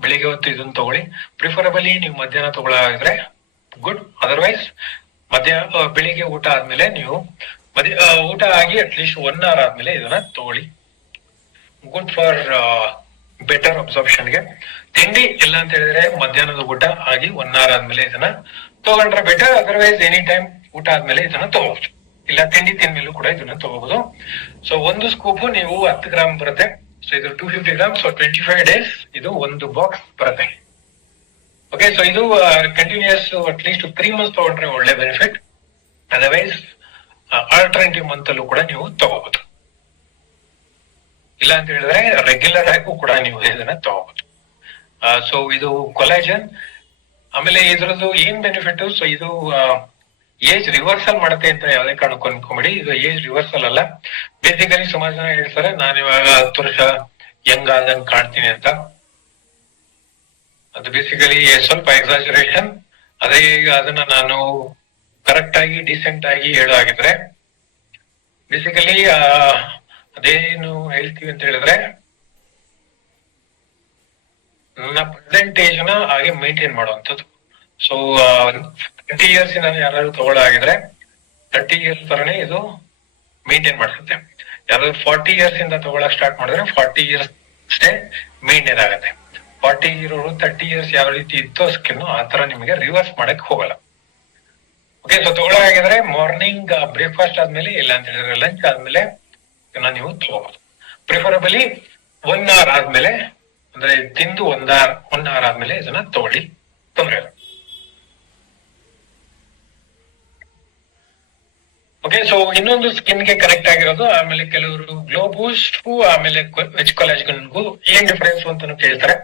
ಬೆಳಿಗ್ಗೆ ಹೊತ್ತು ಇದನ್ನ ತಗೊಳ್ಳಿ. ಪ್ರಿಫರಬಲಿ ನೀವು ಮಧ್ಯಾಹ್ನ ತಗೊಳ್ಳೋದಾದ್ರೆ ಗುಡ್, ಅದರ್ವೈಸ್ ಬೆಳಿಗ್ಗೆ ಊಟ ಆದ್ಮೇಲೆ ನೀವು ಊಟ ಆಗಿ ಅಟ್ಲೀಸ್ಟ್ 1 hour ಆದ್ಮೇಲೆ ಇದನ್ನ ತಗೊಳ್ಳಿ. ಗುಡ್ ಫಾರ್ ಬೆಟರ್ ಅಬ್ಸಾರ್ಪ್ಷನ್ ಗೆ. ತಿಂಡಿ ಇಲ್ಲ ಅಂತ ಹೇಳಿದ್ರೆ ಮಧ್ಯಾಹ್ನದ ಊಟ ಆಗಿ 1 hour ಆದ್ಮೇಲೆ ಇದನ್ನ ತಗೊಂಡ್ರೆ ಬೆಟರ್, ಅದರ್ವೈಸ್ ಎನಿ ಟೈಮ್ ಊಟ ಆದ್ಮೇಲೆ ಇದನ್ನ ತಗೋಬಹುದು, ಇಲ್ಲ ತಿಂಡಿ ತಿಂದ್ಮೇಲೂ ಕೂಡ ಇದನ್ನ ತಗೋಬಹುದು. ಸೊ ಒಂದು ಸ್ಕೂಪ್ ನೀವು 10 ಗ್ರಾಮ್ ಬರುತ್ತೆ. ಸೊ ಇದು 250 ಗ್ರಾಮ್. ಸೊ 25 days ಇದು ಒಂದು ಬಾಕ್ಸ್ ಬರುತ್ತೆ. ಓಕೆ, ಸೊ ಇದು ಕಂಟಿನ್ಯೂಸ್ ಅಟ್ಲೀಸ್ಟ್ 3 months ತಗೊಂಡ್ರೆ ಒಳ್ಳೆ ಬೆನಿಫಿಟ್. ಅದರ್ವೈಸ್ ಆಲ್ಟರ್ನೇಟಿವ್ ಮಂತ್ ಅಲ್ಲೂ ಕೂಡ ನೀವು ತಗೋಬಹುದು, ಇಲ್ಲ ಅಂತ ಹೇಳಿದ್ರೆ ರೆಗ್ಯುಲರ್ ಆಗೂ ಕೂಡ ನೀವು ಇದನ್ನ ತಗೋಬಹುದು. ಸೊ ಇದು ಕೊಲಾಜನ್. ಆಮೇಲೆ ಇದ್ರದ್ದು ಏನ್ ಬೆನಿಫಿಟ್, ಸೊ ಇದು ಏಜ್ ರಿವರ್ಸಲ್ ಮಾಡುತ್ತೆ ಅಂತ ಯಾವುದೇ ಕಾರಣಕ್ಕೂ ಅನ್ಕೊಂಬೇಡಿ. ಇದು ಏಜ್ ರಿವರ್ಸಲ್ ಅಲ್ಲ. ಬೇಸಿಕಲಿ ಸುಮಾರು ಜನ ಹೇಳ್ತಾರೆ ನಾನು ಇವಾಗ 10 ವರ್ಷ ಯಂಗ್ ಆದಂಗ್ ಕಾಣ್ತೀನಿ ಅಂತ. ಅದು ಬೇಸಿಕಲಿ ಸ್ವಲ್ಪ ಎಕ್ಸಾಜರೇಷನ್. ಅದೇ ಈಗ ಅದನ್ನ ನಾನು ಕರೆಕ್ಟ್ ಆಗಿ ಡೀಸೆಂಟ್ ಆಗಿ ಹೇಳೋ ಆಗಿದ್ರೆ ಬೇಸಿಕಲಿ ಅದೇನು ಹೇಳ್ತೀವಿ ಅಂತ ಹೇಳಿದ್ರೆ ನನ್ನ ಪರ್ಸೆಂಟೇಜ್ ನ ಹಾಗೆ ಮೇಂಟೈನ್ ಮಾಡುವಂಥದ್ದು. ಸೊ 30 years ನಾನು ಯಾರು ತಗೊಳ್ಳಾಗಿದ್ರೆ 30 years ತರನೇ ಇದು ಮೇಂಟೈನ್ ಮಾಡಿಸುತ್ತೆ. ಯಾರಾದ್ರೂ 40 years ಇಂದ ತಗೊಳಕ್ ಸ್ಟಾರ್ಟ್ ಮಾಡಿದ್ರೆ 40 years ಅಷ್ಟೇ ಮೇಂಟೈನ್ ಆಗುತ್ತೆ. 40 ಇರೋರು 30 years ಯಾವ ರೀತಿ ಇತ್ತು ಸ್ಕಿನ್ ಆ ತರ ನಿಮಗೆ ರಿವರ್ಸ್ ಮಾಡಕ್ ಹೋಗಲ್ಲ. ಓಕೆ, ಸೊ ತಗೊಳ್ಳಾಗಿದ್ರೆ ಮಾರ್ನಿಂಗ್ ಬ್ರೇಕ್ಫಾಸ್ಟ್ ಆದ್ಮೇಲೆ ಇಲ್ಲ ಅಂತ ಹೇಳಿದ್ರೆ ಲಂಚ್ ಆದ್ಮೇಲೆ ಇದನ್ನ ನೀವು ತಗೋಬಹುದು. ಪ್ರಿಫರಬಲಿ 1 hour ಆದ್ಮೇಲೆ, ಅಂದ್ರೆ ತಿಂದು 1 hour ಆದ್ಮೇಲೆ ಇದನ್ನ ತಗೊಳ್ಳಿ, ತೊಂದ್ರೆ ಇಲ್ಲ. ಓಕೆ, ಸೊ ಇನ್ನೊಂದು ಸ್ಕಿನ್ ಗೆ ಕನೆಕ್ಟ್ ಆಗಿರೋದು. ಆಮೇಲೆ ಕೆಲವರು ಗ್ಲೋ ಬೂಸ್ಟ್ ಆಮೇಲೆ ವೆಜ್ ಕೊಲಾಜನ್ಗೂ ಏನ್ ಡಿಫರೆನ್ಸ್ ಅಂತ ಕೇಳ್ತಾರೆ.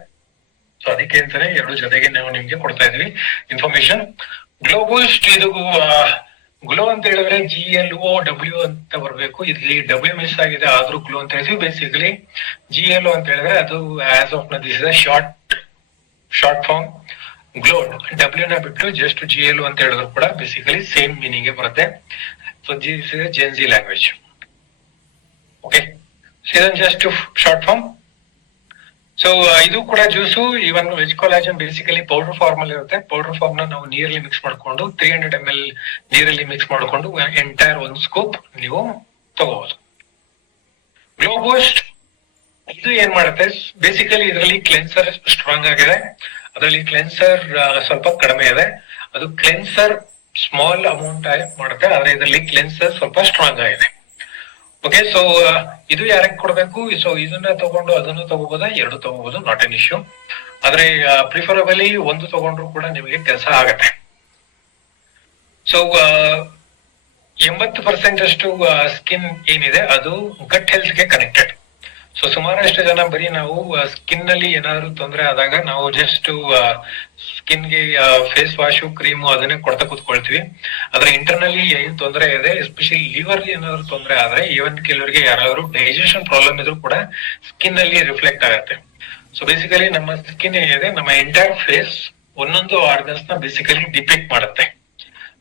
ಸೊ ಅದಕ್ಕೆ ಅಂತಾನೆ ಎರಡು ಜೊತೆಗೆ ನಾವು ನಿಮ್ಗೆ ಕೊಡ್ತಾ ಇದೀವಿ ಇನ್ಫಾರ್ಮೇಶನ್. ಗ್ಲೋ ಬೂಸ್ಟ್ ಇದು ಗ್ಲೋ ಅಂತ ಹೇಳಿದ್ರೆ GLOW ಅಂತ ಬರ್ಬೇಕು. ಇಲ್ಲಿ W ಮಿಸ್ ಆಗಿದೆ, ಆದ್ರೂ ಗ್ಲೋ ಅಂತ ಹೇಳ್ತೀವಿ. ಬೇಸಿಕಲಿ GLO ಅಂತ ಹೇಳಿದ್ರೆ ಅದು as of this is short form. Glow W ನ ಬಿಟ್ಟು ಜಸ್ಟ್ GLO ಅಂತ ಹೇಳಿದ್ರು ಕೂಡ ಬೇಸಿಕಲಿ ಸೇಮ್ ಮೀನಿಂಗ್ ಬರುತ್ತೆ. So this is a Gen Z language. Okay, so then just short form. So ಇದು ಕೂಡ juice. Even veg collagen basically powder form ಅಲ್ಲಿ ಇರುತ್ತೆ. ಪೌಡರ್ ಫಾರ್ಮ್ ನ ನಾವು ನೀರಲ್ಲಿ ಮಿಕ್ಸ್ ಮಾಡ್ಕೊಂಡು 300 ml ನೀರಲ್ಲಿ ಮಿಕ್ಸ್ ಮಾಡ್ಕೊಂಡು ಎಂಟೈರ್ ಒಂದು ಸ್ಕೂಪ್ ನೀವು ತಗೋಬಹುದು. ಗ್ಲೋ ಬೂಸ್ಟ್ ಇದು ಏನ್ ಮಾಡುತ್ತೆ, ಬೇಸಿಕಲಿ ಇದರಲ್ಲಿ ಕ್ಲೆನ್ಸರ್ ಸ್ಟ್ರಾಂಗ್ ಆಗಿದೆ, ಅದರಲ್ಲಿ ಕ್ಲೆನ್ಸರ್ ಸ್ವಲ್ಪ ಕಡಿಮೆ ಇದೆ. ಅದು ಕ್ಲೆನ್ಸರ್ ಸ್ಮಾಲ್ ಅಮೌಂಟ್ ಮಾಡುತ್ತೆ, ಆದ್ರೆ ಇದರಲ್ಲಿ ಕ್ಲೆನ್ಸರ್ ಸ್ವಲ್ಪ ಸ್ಟ್ರಾಂಗ್ ಆಗಿದೆ. ಓಕೆ, ಸೊ ಇದು ಯಾರಿಗೆ ಕೊಡ್ಬೇಕು? ಸೊ ಇದನ್ನ ತಗೊಂಡು ಅದನ್ನು ತಗೋಬೋದಾ? ಎರಡು ತಗೋಬಹುದು, ನಾಟ್ ಎನ್ ಇಶ್ಯೂ. ಆದ್ರೆ ಪ್ರಿಫರಬಲಿ ಒಂದು ತಗೊಂಡ್ರು ಕೂಡ ನಿಮಗೆ ಕೆಲಸ ಆಗತ್ತೆ. ಸೊ 80% ಅಷ್ಟು ಸ್ಕಿನ್ ಏನಿದೆ ಅದು ಗಟ್ ಹೆಲ್ತ್ ಗೆ ಕನೆಕ್ಟೆಡ್. ಸೊ ಸುಮಾರಷ್ಟು ಜನ ಬರೀ ನಾವು ಸ್ಕಿನ್ ನಲ್ಲಿ ಏನಾದ್ರು ತೊಂದರೆ ಆದಾಗ ನಾವು ಜಸ್ಟ್ ಸ್ಕಿನ್ ಗೆ ಫೇಸ್ ವಾಶು ಕ್ರೀಮು ಅದನ್ನೇ ಕೊಡ್ತಾ ಕೂತ್ಕೊಳ್ತೀವಿ. ಆದ್ರೆ ಇಂಟರ್ನಲಿ ಏನ್ ತೊಂದರೆ ಇದೆ, ಎಸ್ಪೆಷಲಿ ಲಿವರ್ ಏನಾದ್ರು ತೊಂದರೆ ಆದ್ರೆ, ಈವನ್ ಕೆಲವರಿಗೆ ಯಾರಾದ್ರೂ ಡೈಜೆಷನ್ ಪ್ರಾಬ್ಲಮ್ ಇದ್ರೂ ಕೂಡ ಸ್ಕಿನ್ ಅಲ್ಲಿ ರಿಫ್ಲೆಕ್ಟ್ ಆಗುತ್ತೆ. ಸೊ ಬೇಸಿಕಲಿ ನಮ್ಮ ಸ್ಕಿನ್ ಏನಿದೆ, ನಮ್ಮ ಎಂಟೈರ್ ಫೇಸ್ ಒಂದೊಂದು ಆರ್ಗನ್ಸ್ ನ ಬೇಸಿಕಲಿ ಡಿಪೆಕ್ಟ್ ಮಾಡುತ್ತೆ.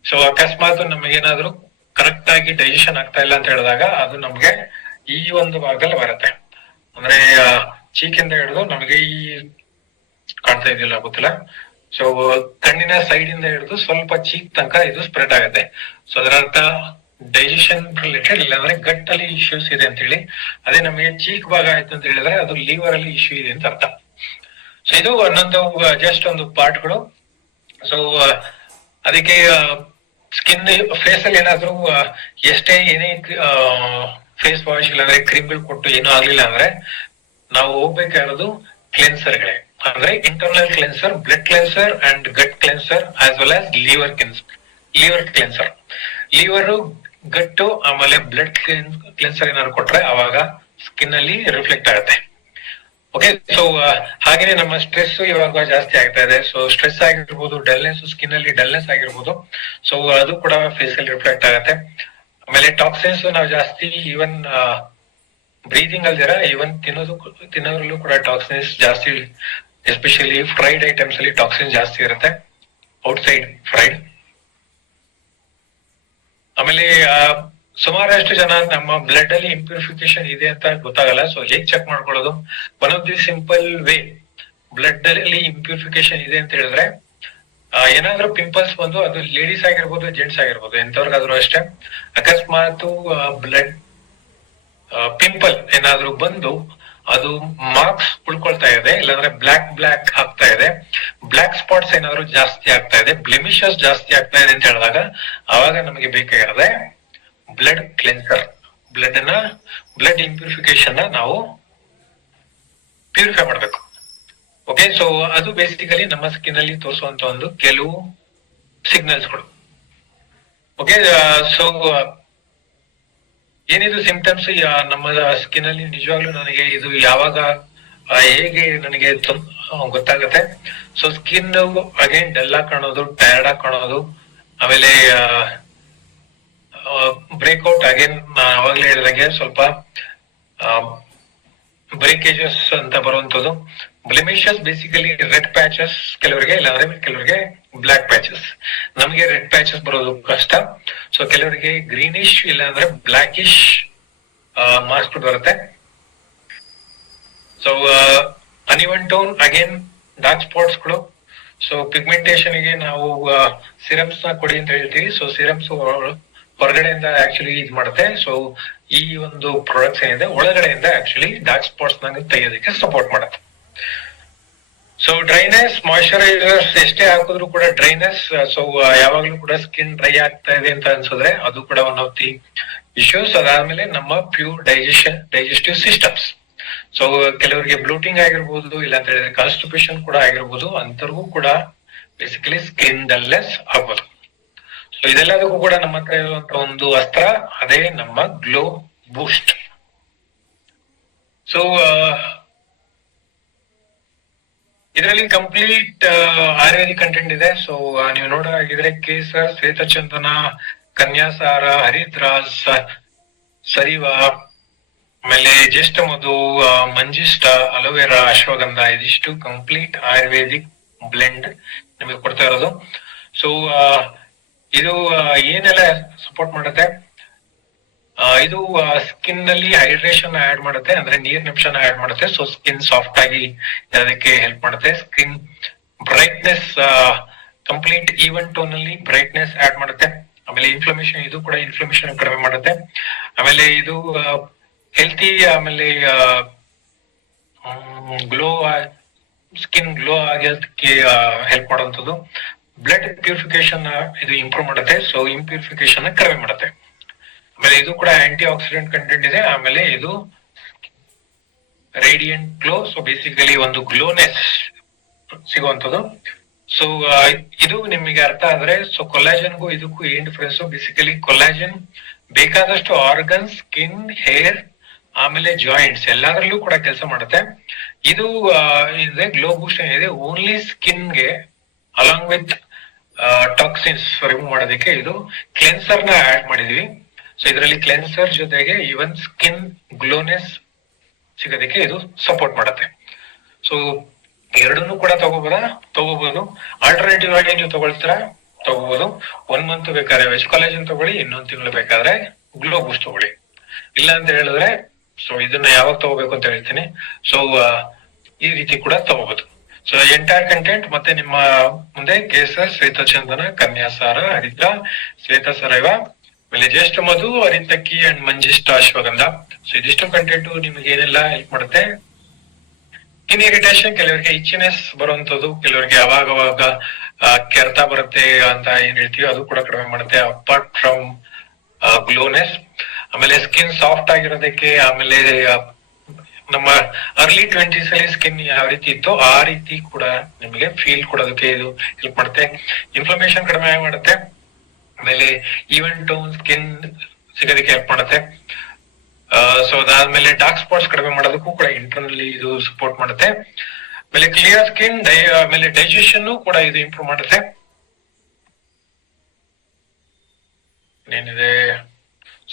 ಸೊ ಅಕಸ್ಮಾತ್ ನಮಗೇನಾದ್ರೂ ಕರೆಕ್ಟ್ ಆಗಿ ಡೈಜೆಷನ್ ಆಗ್ತಾ ಇಲ್ಲ ಅಂತ ಹೇಳಿದಾಗ ಅದು ನಮ್ಗೆ ಈ ಒಂದು ಭಾಗದಲ್ಲಿ ಬರುತ್ತೆ. ಅಂದ್ರೆ ಚೀಕಿಂದ ಹಿಡಿದು ನಮಗೆ ಈ ಕಾಣ್ತಾ ಇದೆಯಲ್ಲ ಗೊತ್ತಿಲ್ಲ, ಸೊ ಕಣ್ಣಿನ ಸೈಡ್ ಇಂದ ಹಿಡಿದು ಸ್ವಲ್ಪ ಚೀಕ್ ತನಕ ಇದು ಸ್ಪ್ರೆಡ್ ಆಗುತ್ತೆ. ಸೊ ಅದರರ್ಥ ಡೈಜೆಷನ್ ರಿಲೇಟೆಡ್, ಇಲ್ಲಾಂದ್ರೆ ಗಟ್ ಅಲ್ಲಿ ಇಶ್ಯೂಸ್ ಇದೆ ಅಂತ ಹೇಳಿ. ಅದೇ ನಮಗೆ ಚೀಕ್ ಭಾಗ ಆಯ್ತು ಅಂತ ಹೇಳಿದ್ರೆ ಅದು ಲಿವರ್ ಅಲ್ಲಿ ಇಶ್ಯೂ ಇದೆ ಅಂತ ಅರ್ಥ. ಸೊ ಇದು ಒಂದೊಂದು ಜಸ್ಟ್ ಒಂದು ಪಾರ್ಟ್ಗಳು. ಸೊ ಅದಕ್ಕೆ ಸ್ಕಿನ್ ಫೇಸ್ ಅಲ್ಲಿ ಏನಾದ್ರು ಎಷ್ಟೇ ಏನೇ ಫೇಸ್ ವಾಶ್ ಇಲ್ಲಾಂದ್ರೆ ಕ್ರೀಮ್ಗಳು ಕೊಟ್ಟು ಏನೂ ಆಗ್ಲಿಲ್ಲ ಅಂದ್ರೆ ನಾವು ಹೋಗ್ಬೇಕಾಗಿರೋದು ಕ್ಲೆನ್ಸರ್ಗಳೇ. ಅಂದ್ರೆ internal cleanser, blood cleanser and gut cleanser as well as liver cleanser. Liver, gut ಆಮೇಲೆ ಬ್ಲಡ್ ಕ್ಲೆನ್ಸರ್ ಏನಾದ್ರು ಕೊಟ್ರೆ ಅವಾಗ ಸ್ಕಿನ್ ಅಲ್ಲಿ ರಿಫ್ಲೆಕ್ಟ್ ಆಗುತ್ತೆ. ಓಕೆ, ಸೊ ಹಾಗೇನೆ ನಮ್ಮ ಸ್ಟ್ರೆಸ್ ಇವಾಗ ಜಾಸ್ತಿ ಆಗ್ತಾ ಇದೆ. ಸೊ ಸ್ಟ್ರೆಸ್ ಆಗಿರ್ಬೋದು, ಡಲ್ನೆಸ್, ಸ್ಕಿನ್ ಅಲ್ಲಿ ಡಲ್ನೆಸ್ ಆಗಿರ್ಬೋದು. ಸೊ ಅದು ಕೂಡ ಫೇಸ್ ಅಲ್ಲಿ ರಿಫ್ಲೆಕ್ಟ್ ಆಗುತ್ತೆ. ಆಮೇಲೆ ಟಾಕ್ಸಿನ್ಸ್ ನಾವು ಜಾಸ್ತಿ ಈವನ್ ಬ್ರೀದಿಂಗ್ ಅಲ್ದಿರ ಈವನ್ ತಿನ್ನೋದ್ರಲ್ಲೂ ಕೂಡ ಟಾಕ್ಸಿನ್ಸ್ ಜಾಸ್ತಿ, ಎಸ್ಪೆಷಲಿ ಫ್ರೈಡ್ ಐಟಮ್ಸ್ ಅಲ್ಲಿ ಟಾಕ್ಸಿನ್ಸ್ ಜಾಸ್ತಿ ಇರುತ್ತೆ, ಔಟ್ಸೈಡ್ ಫ್ರೈಡ್. ಆಮೇಲೆ ಸುಮಾರಷ್ಟು ಜನ ನಮ್ಮ ಬ್ಲಡ್ ಅಲ್ಲಿ ಇಂಪ್ಯೂರಿಫಿಕೇಶನ್ ಇದೆ ಅಂತ ಗೊತ್ತಾಗಲ್ಲ. ಸೊ ಹೇಗ್ ಚೆಕ್ ಮಾಡ್ಕೊಳ್ಳೋದು? One of the simple way, blood ಅಲ್ಲಿ ಇಂಪ್ಯೂರಿಫಿಕೇಶನ್ ಇದೆ ಅಂತ ಹೇಳಿದ್ರೆ ಏನಾದ್ರೂ ಪಿಂಪಲ್ಸ್ ಬಂದು, ಅದು ಲೇಡೀಸ್ ಆಗಿರ್ಬೋದು, ಜೆಂಟ್ಸ್ ಆಗಿರ್ಬೋದು, ಎಂತವ್ರಿಗಾದ್ರೂ ಅಷ್ಟೇ, ಅಕಸ್ಮಾತ್ ಬ್ಲಡ್ ಪಿಂಪಲ್ ಏನಾದ್ರೂ ಬಂದು ಅದು ಮಾರ್ಕ್ಸ್ ಉಳ್ಕೊಳ್ತಾ ಇದೆ, ಇಲ್ಲಾಂದ್ರೆ ಬ್ಲಾಕ್ ಆಗ್ತಾ ಇದೆ, ಬ್ಲಾಕ್ ಸ್ಪಾಟ್ಸ್ ಏನಾದ್ರು ಜಾಸ್ತಿ ಆಗ್ತಾ ಇದೆ, ಬ್ಲೆಮಿಷಸ್ ಜಾಸ್ತಿ ಆಗ್ತಾ ಇದೆ ಅಂತ ಹೇಳಿದಾಗ ಅವಾಗ ನಮಗೆ ಬೇಕಾಗಿರೋದೆ ಬ್ಲಡ್ ಕ್ಲೆನ್ಸರ್. ಬ್ಲಡ್ ಇಂಪ್ಯೂರಿಫಿಕೇಶನ್ ನಾವು ಪ್ಯೂರಿಫೈ ಮಾಡ್ಬೇಕು. ಓಕೆ, ಸೊ ಅದು ಬೇಸಿಕಲಿ ನಮ್ಮ ಸ್ಕಿನ್ ಅಲ್ಲಿ ತೋರಿಸುವಂತ ಒಂದು ಕೆಲವು ಸಿಗ್ನಲ್ಸ್ಗಳು. ಓಕೆ, ಸೊ ಏನಿದು ಸಿಂಪ್ಟಮ್ಸ್ ನಮ್ಮ ಸ್ಕಿನ್ ಅಲ್ಲಿ ನಿಜವಾಗ್ಲೂ ನನಗೆ ಇದು ಯಾವಾಗ ಹೇಗೆ ನನಗೆ ಗೊತ್ತಾಗತ್ತೆ? ಸೊ ಸ್ಕಿನ್ ಅಗೇನ್ ಡಲ್ ಆಗಿ ಕಾಣೋದು, ಟಯರ್ಡ್ ಆಗಿ ಕಾಣೋದು, ಆಮೇಲೆ ಬ್ರೇಕ್ಔಟ್ ಅಗೇನ್ ಅವಾಗ್ಲೇ ಹೇಳಿದಾಗೆ ಸ್ವಲ್ಪ ಬ್ರೇಕೇಜಸ್ ಅಂತ ಬರುವಂತದ್ದು, ಬ್ಲೆಮಿಷಸ್ ಬೇಸಿಕಲಿ ರೆಡ್ ಪ್ಯಾಚಸ್ ಕೆಲವರಿಗೆ, ಇಲ್ಲಾಂದ್ರೆ ಕೆಲವರಿಗೆ ಬ್ಲಾಕ್ ಪ್ಯಾಚಸ್. ನಮಗೆ ರೆಡ್ ಪ್ಯಾಚಸ್ ಬರೋದು ಕಷ್ಟ. ಸೊ ಕೆಲವರಿಗೆ ಗ್ರೀನಿಶ್ ಇಲ್ಲಾಂದ್ರೆ ಬ್ಲಾಕಿಶ್ ಮಾರ್ಕ್ಸ್ ಬರುತ್ತೆ. So uneven tone, again dark spots ಗಳು. ಸೊ ಪಿಗ್ಮೆಂಟೇಶನ್ ಗೆ ನಾವು ಸಿರಮ್ಸ್ ನ ಕೊಡಿ ಅಂತ ಹೇಳ್ತೀವಿ. ಸೊ ಸಿರಮ್ಸ್ ಹೊರಗಡೆಯಿಂದ ಆಕ್ಚುಲಿ ಇದು ಮಾಡುತ್ತೆ. ಸೊ ಈ ಒಂದು ಪ್ರಾಡಕ್ಟ್ಸ್ ಏನಿದೆ ಒಳಗಡೆಯಿಂದ ಆಕ್ಚುಲಿ ಡಾರ್ಕ್ ಸ್ಪಾಟ್ಸ್ ನ ತೆಗೆಯೋದಕ್ಕೆ ಸಪೋರ್ಟ್ ಮಾಡುತ್ತೆ. ಸೊ ಡ್ರೈನೆಸ್, ಮಾಯಿಶ್ಚರೈಸರ್ಸ್ ಎಷ್ಟೇ ಹಾಕಿದ್ರು ಕೂಡ ಡ್ರೈನೆಸ್. ಸೊ ಯಾವಾಗ್ಲೂ ಕೂಡ ಸ್ಕಿನ್ ಡ್ರೈ ಆಗ್ತಾ ಇದೆ ಅಂತ ಅನ್ಸಿದ್ರೆ ಅದು ಕೂಡ ಒನ್ ಆಫ್ ದಿ ಇಶ್ಯೂಸ್. ಅದಾದ್ಮೇಲೆ ನಮ್ಮ ಪ್ಯೂರ್ ಡೈಜೆಸ್ಟಿವ್ ಸಿಸ್ಟಮ್ಸ್. ಸೊ ಕೆಲವರಿಗೆ ಬ್ಲೂಟಿಂಗ್ ಆಗಿರ್ಬೋದು, ಇಲ್ಲ ಅಂತ ಹೇಳಿದ್ರೆ ಕಾನ್ಸ್ಟಿಪೇಷನ್ ಕೂಡ ಆಗಿರ್ಬೋದು, ಅಂತರ್ಗೂ ಕೂಡ ಬೇಸಿಕಲಿ ಸ್ಕಿನ್ ಡಲ್ನೆಸ್ ಆಗ್ಬೋದು. ಸೊ ಇದೆಲ್ಲದಕ್ಕೂ ಕೂಡ ನಮ್ಮ ಹತ್ರ ಇರುವಂತ ಒಂದು ಅಸ್ತ್ರ, ಅದೇ ನಮ್ಮ ಗ್ಲೋ ಬೂಸ್ಟ್. ಸೊ ಇದರಲ್ಲಿ ಕಂಪ್ಲೀಟ್ ಆಯುರ್ವೇದಿಕ್ ಕಂಟೆಂಟ್ ಇದೆ. ಸೊ ನೀವು ನೋಡೋದಾಗಿದ್ರೆ ಕೇಸರ್, ಶ್ವೇತಚಂದನ, ಕನ್ಯಾಸಾರ, ಹರಿದ್ರ, ಸರಿವ, ಆಮೇಲೆ ಜ್ಯೇಷ್ಠ ಮಧು, ಮಂಜಿಷ್ಟ, ಅಲೋವೆರಾ, ಅಶ್ವಗಂಧ, ಇದಿಷ್ಟು ಕಂಪ್ಲೀಟ್ ಆಯುರ್ವೇದಿಕ್ ಬ್ಲೆಂಡ್ ನಿಮಗೆ ಕೊಡ್ತಾ ಇರೋದು. ಸೊ ಇದು ಏನೆಲ್ಲ ಸಪೋರ್ಟ್ ಮಾಡುತ್ತೆ? ಇದು ಸ್ಕಿನ್ ನಲ್ಲಿ ಹೈಡ್ರೇಷನ್ ಆಡ್ ಮಾಡುತ್ತೆ, ಅಂದ್ರೆ ನೀರಿನಂಶನ ಆಡ್ ಮಾಡುತ್ತೆ. ಸೊ ಸ್ಕಿನ್ ಸಾಫ್ಟ್ ಆಗಿ ಅದಕ್ಕೆ ಹೆಲ್ಪ್ ಮಾಡುತ್ತೆ. Skin brightness, complete even tone ಅಲ್ಲಿ ಬ್ರೈಟ್ನೆಸ್ ಆಡ್ ಮಾಡುತ್ತೆ. ಆಮೇಲೆ ಇನ್ಫ್ಲಮೇಷನ್, ಇದು ಕೂಡ ಇನ್ಫ್ಲಮೇಷನ್ ಕಡಿಮೆ ಮಾಡುತ್ತೆ. ಆಮೇಲೆ ಇದು ಹೆಲ್ತಿ, ಆಮೇಲೆ ಗ್ಲೋ, ಸ್ಕಿನ್ ಗ್ಲೋ ಆಗೋದಕ್ಕೆ ಹೆಲ್ಪ್ ಮಾಡುವಂಥದ್ದು. ಬ್ಲಡ್ ಪ್ಯೂರಿಫಿಕೇಶನ್ ಇದು ಇಂಪ್ರೂವ್ ಮಾಡುತ್ತೆ. ಸೊ ಇಂಪ್ಯೂರಿಫಿಕೇಶನ್ ಕಡಿಮೆ ಮಾಡುತ್ತೆ. ಆಮೇಲೆ ಇದು ಕೂಡ ಆಂಟಿ ಆಕ್ಸಿಡೆಂಟ್ ಕಂಟೆಂಟ್ ಇದೆ. ಆಮೇಲೆ ಇದು ರೇಡಿಯಂಟ್ ಗ್ಲೋ. ಸೊ ಬೇಸಿಕಲಿ ಒಂದು ಗ್ಲೋನೆಸ್ ಸಿಗುವಂತದ್ದು. ಸೊ ಇದು ನಿಮಗೆ ಅರ್ಥ ಆದ್ರೆ, ಸೊ ಕೊಲಾಜನ್ಗೂ ಇದಕ್ಕೂ ಏನ್ ಡಿಫರೆನ್ಸ್? ಬೇಸಿಕಲಿ ಕೊಲಾಜನ್ ಬೇಕಾದಷ್ಟು ಆರ್ಗನ್, ಸ್ಕಿನ್, ಹೇರ್, ಆಮೇಲೆ ಜಾಯಿಂಟ್ಸ್ ಎಲ್ಲದರಲ್ಲೂ ಕೂಡ ಕೆಲಸ ಮಾಡುತ್ತೆ. ಇದು ಇದೆ ಗ್ಲೋ ಬೂಸ್ಟ್ ಏನಿದೆ ಓನ್ಲಿ ಸ್ಕಿನ್ಗೆ ಅಲಾಂಗ್ ವಿತ್ ಟಾಕ್ಸಿನ್ಸ್ ರಿಮೂವ್ ಮಾಡೋದಕ್ಕೆ ಇದು ಕ್ಲೆನ್ಸರ್ ನ ಆಡ್ ಮಾಡಿದೀವಿ. ಸೊ ಇದರಲ್ಲಿ ಕ್ಲೆನ್ಸರ್ ಜೊತೆಗೆ ಈವನ್ ಸ್ಕಿನ್ ಗ್ಲೋನೆಸ್ ಸಿಗೋದಕ್ಕೆ ಇದು ಸಪೋರ್ಟ್ ಮಾಡುತ್ತೆ. ಸೊ ಎರಡನ್ನೂ ಕೂಡ ತಗೋಬಹುದು. ಆಲ್ಟರ್ನೇಟಿವ್ ಆಗಿ ನೀವು ತಗೋಬಹುದು. 1 ಮಂತ್ ಬೇಕಾದ್ರೆ ವೆಜ್ ಕಾಲೇಜನ್ ತಗೊಳ್ಳಿ, ಇನ್ನೊಂದು ತಿಂಗಳು ಬೇಕಾದ್ರೆ ಗ್ಲೋ ಬೂಸ್ಟ್ ತಗೊಳ್ಳಿ. ಇಲ್ಲ ಅಂತ ಹೇಳಿದ್ರೆ ಸೊ ಇದನ್ನ ಯಾವಾಗ ತಗೋಬೇಕು ಅಂತ ಹೇಳ್ತೀನಿ. ಸೊ ಈ ರೀತಿ ಕೂಡ ತಗೋಬಹುದು. ಸೊ ಎಂಟೈರ್ ಕಂಟೆಂಟ್ ಮತ್ತೆ ನಿಮ್ಮ ಮುಂದೆ ಕೇಸರ್, ಶ್ವೇತಚಂದನ, ಕನ್ಯಾಸಾರ, ಹರಿದ್ರ, ಶ್ವೇತಸರೈವ, ಆಮೇಲೆ ಜ್ಯೇಷ್ಠ ಮಧು, ಅರಿತಕ್ಕಿ ಅಂಡ್ ಮಂಜಿಷ್ಟ, ಅಶ್ವಗಂಧ. ಸೊ ಇದಿಷ್ಟು ಕಂಟೆಂಟ್ ನಿಮ್ಗೆ ಏನೆಲ್ಲ ಹೆಲ್ಪ್ ಮಾಡುತ್ತೆ? ಸ್ಕಿನ್ ಇರಿಟೇಷನ್, ಕೆಲವರಿಗೆ ಇಚ್ಚಿನೆಸ್ ಬರುವಂತದ್ದು, ಕೆಲವರಿಗೆ ಅವಾಗ ಕೆರೆತ ಬರುತ್ತೆ ಅಂತ ಏನ್ ಹೇಳ್ತೀವಿ ಅದು ಕೂಡ ಕಡಿಮೆ ಮಾಡುತ್ತೆ. ಅಪಾರ್ಟ್ ಫ್ರಮ್ ಗ್ಲೋನೆಸ್, ಆಮೇಲೆ ಸ್ಕಿನ್ ಸಾಫ್ಟ್ ಆಗಿರೋದಕ್ಕೆ, ಆಮೇಲೆ ನಮ್ಮ ಅರ್ಲಿ 20s ಅಲ್ಲಿ ಸ್ಕಿನ್ ಯಾವ ರೀತಿ ಇತ್ತು ಆ ರೀತಿ ಕೂಡ ನಿಮಗೆ ಫೀಲ್ ಕೊಡೋದಕ್ಕೆ ಇದು ಹೆಲ್ಪ್ ಮಾಡುತ್ತೆ. ಇನ್ಫ್ಲಮೇಷನ್ ಕಡಿಮೆ ಮಾಡುತ್ತೆ, ಆಮೇಲೆ ಈವನ್ ಟೋನ್ ಸ್ಕಿನ್ ಸಿಗೋದಕ್ಕೆ ಹೆಲ್ಪ್ ಮಾಡುತ್ತೆ. ಸೊ ಅದಾದ್ಮೇಲೆ ಡಾರ್ಕ್ ಸ್ಪಾಟ್ಸ್ ಕಡಿಮೆ ಮಾಡೋದಕ್ಕೂ ಕೂಡ ಇಂಟರ್ನಲ್ಲಿ ಇದು ಸಪೋರ್ಟ್ ಮಾಡುತ್ತೆ. ಆಮೇಲೆ ಕ್ಲಿಯರ್ ಸ್ಕಿನ್, ಆಮೇಲೆ ಡೈಜೆಷನ್ ಕೂಡ ಇದು ಇಂಪ್ರೂವ್ ಮಾಡುತ್ತೆ. ಏನಿದೆ,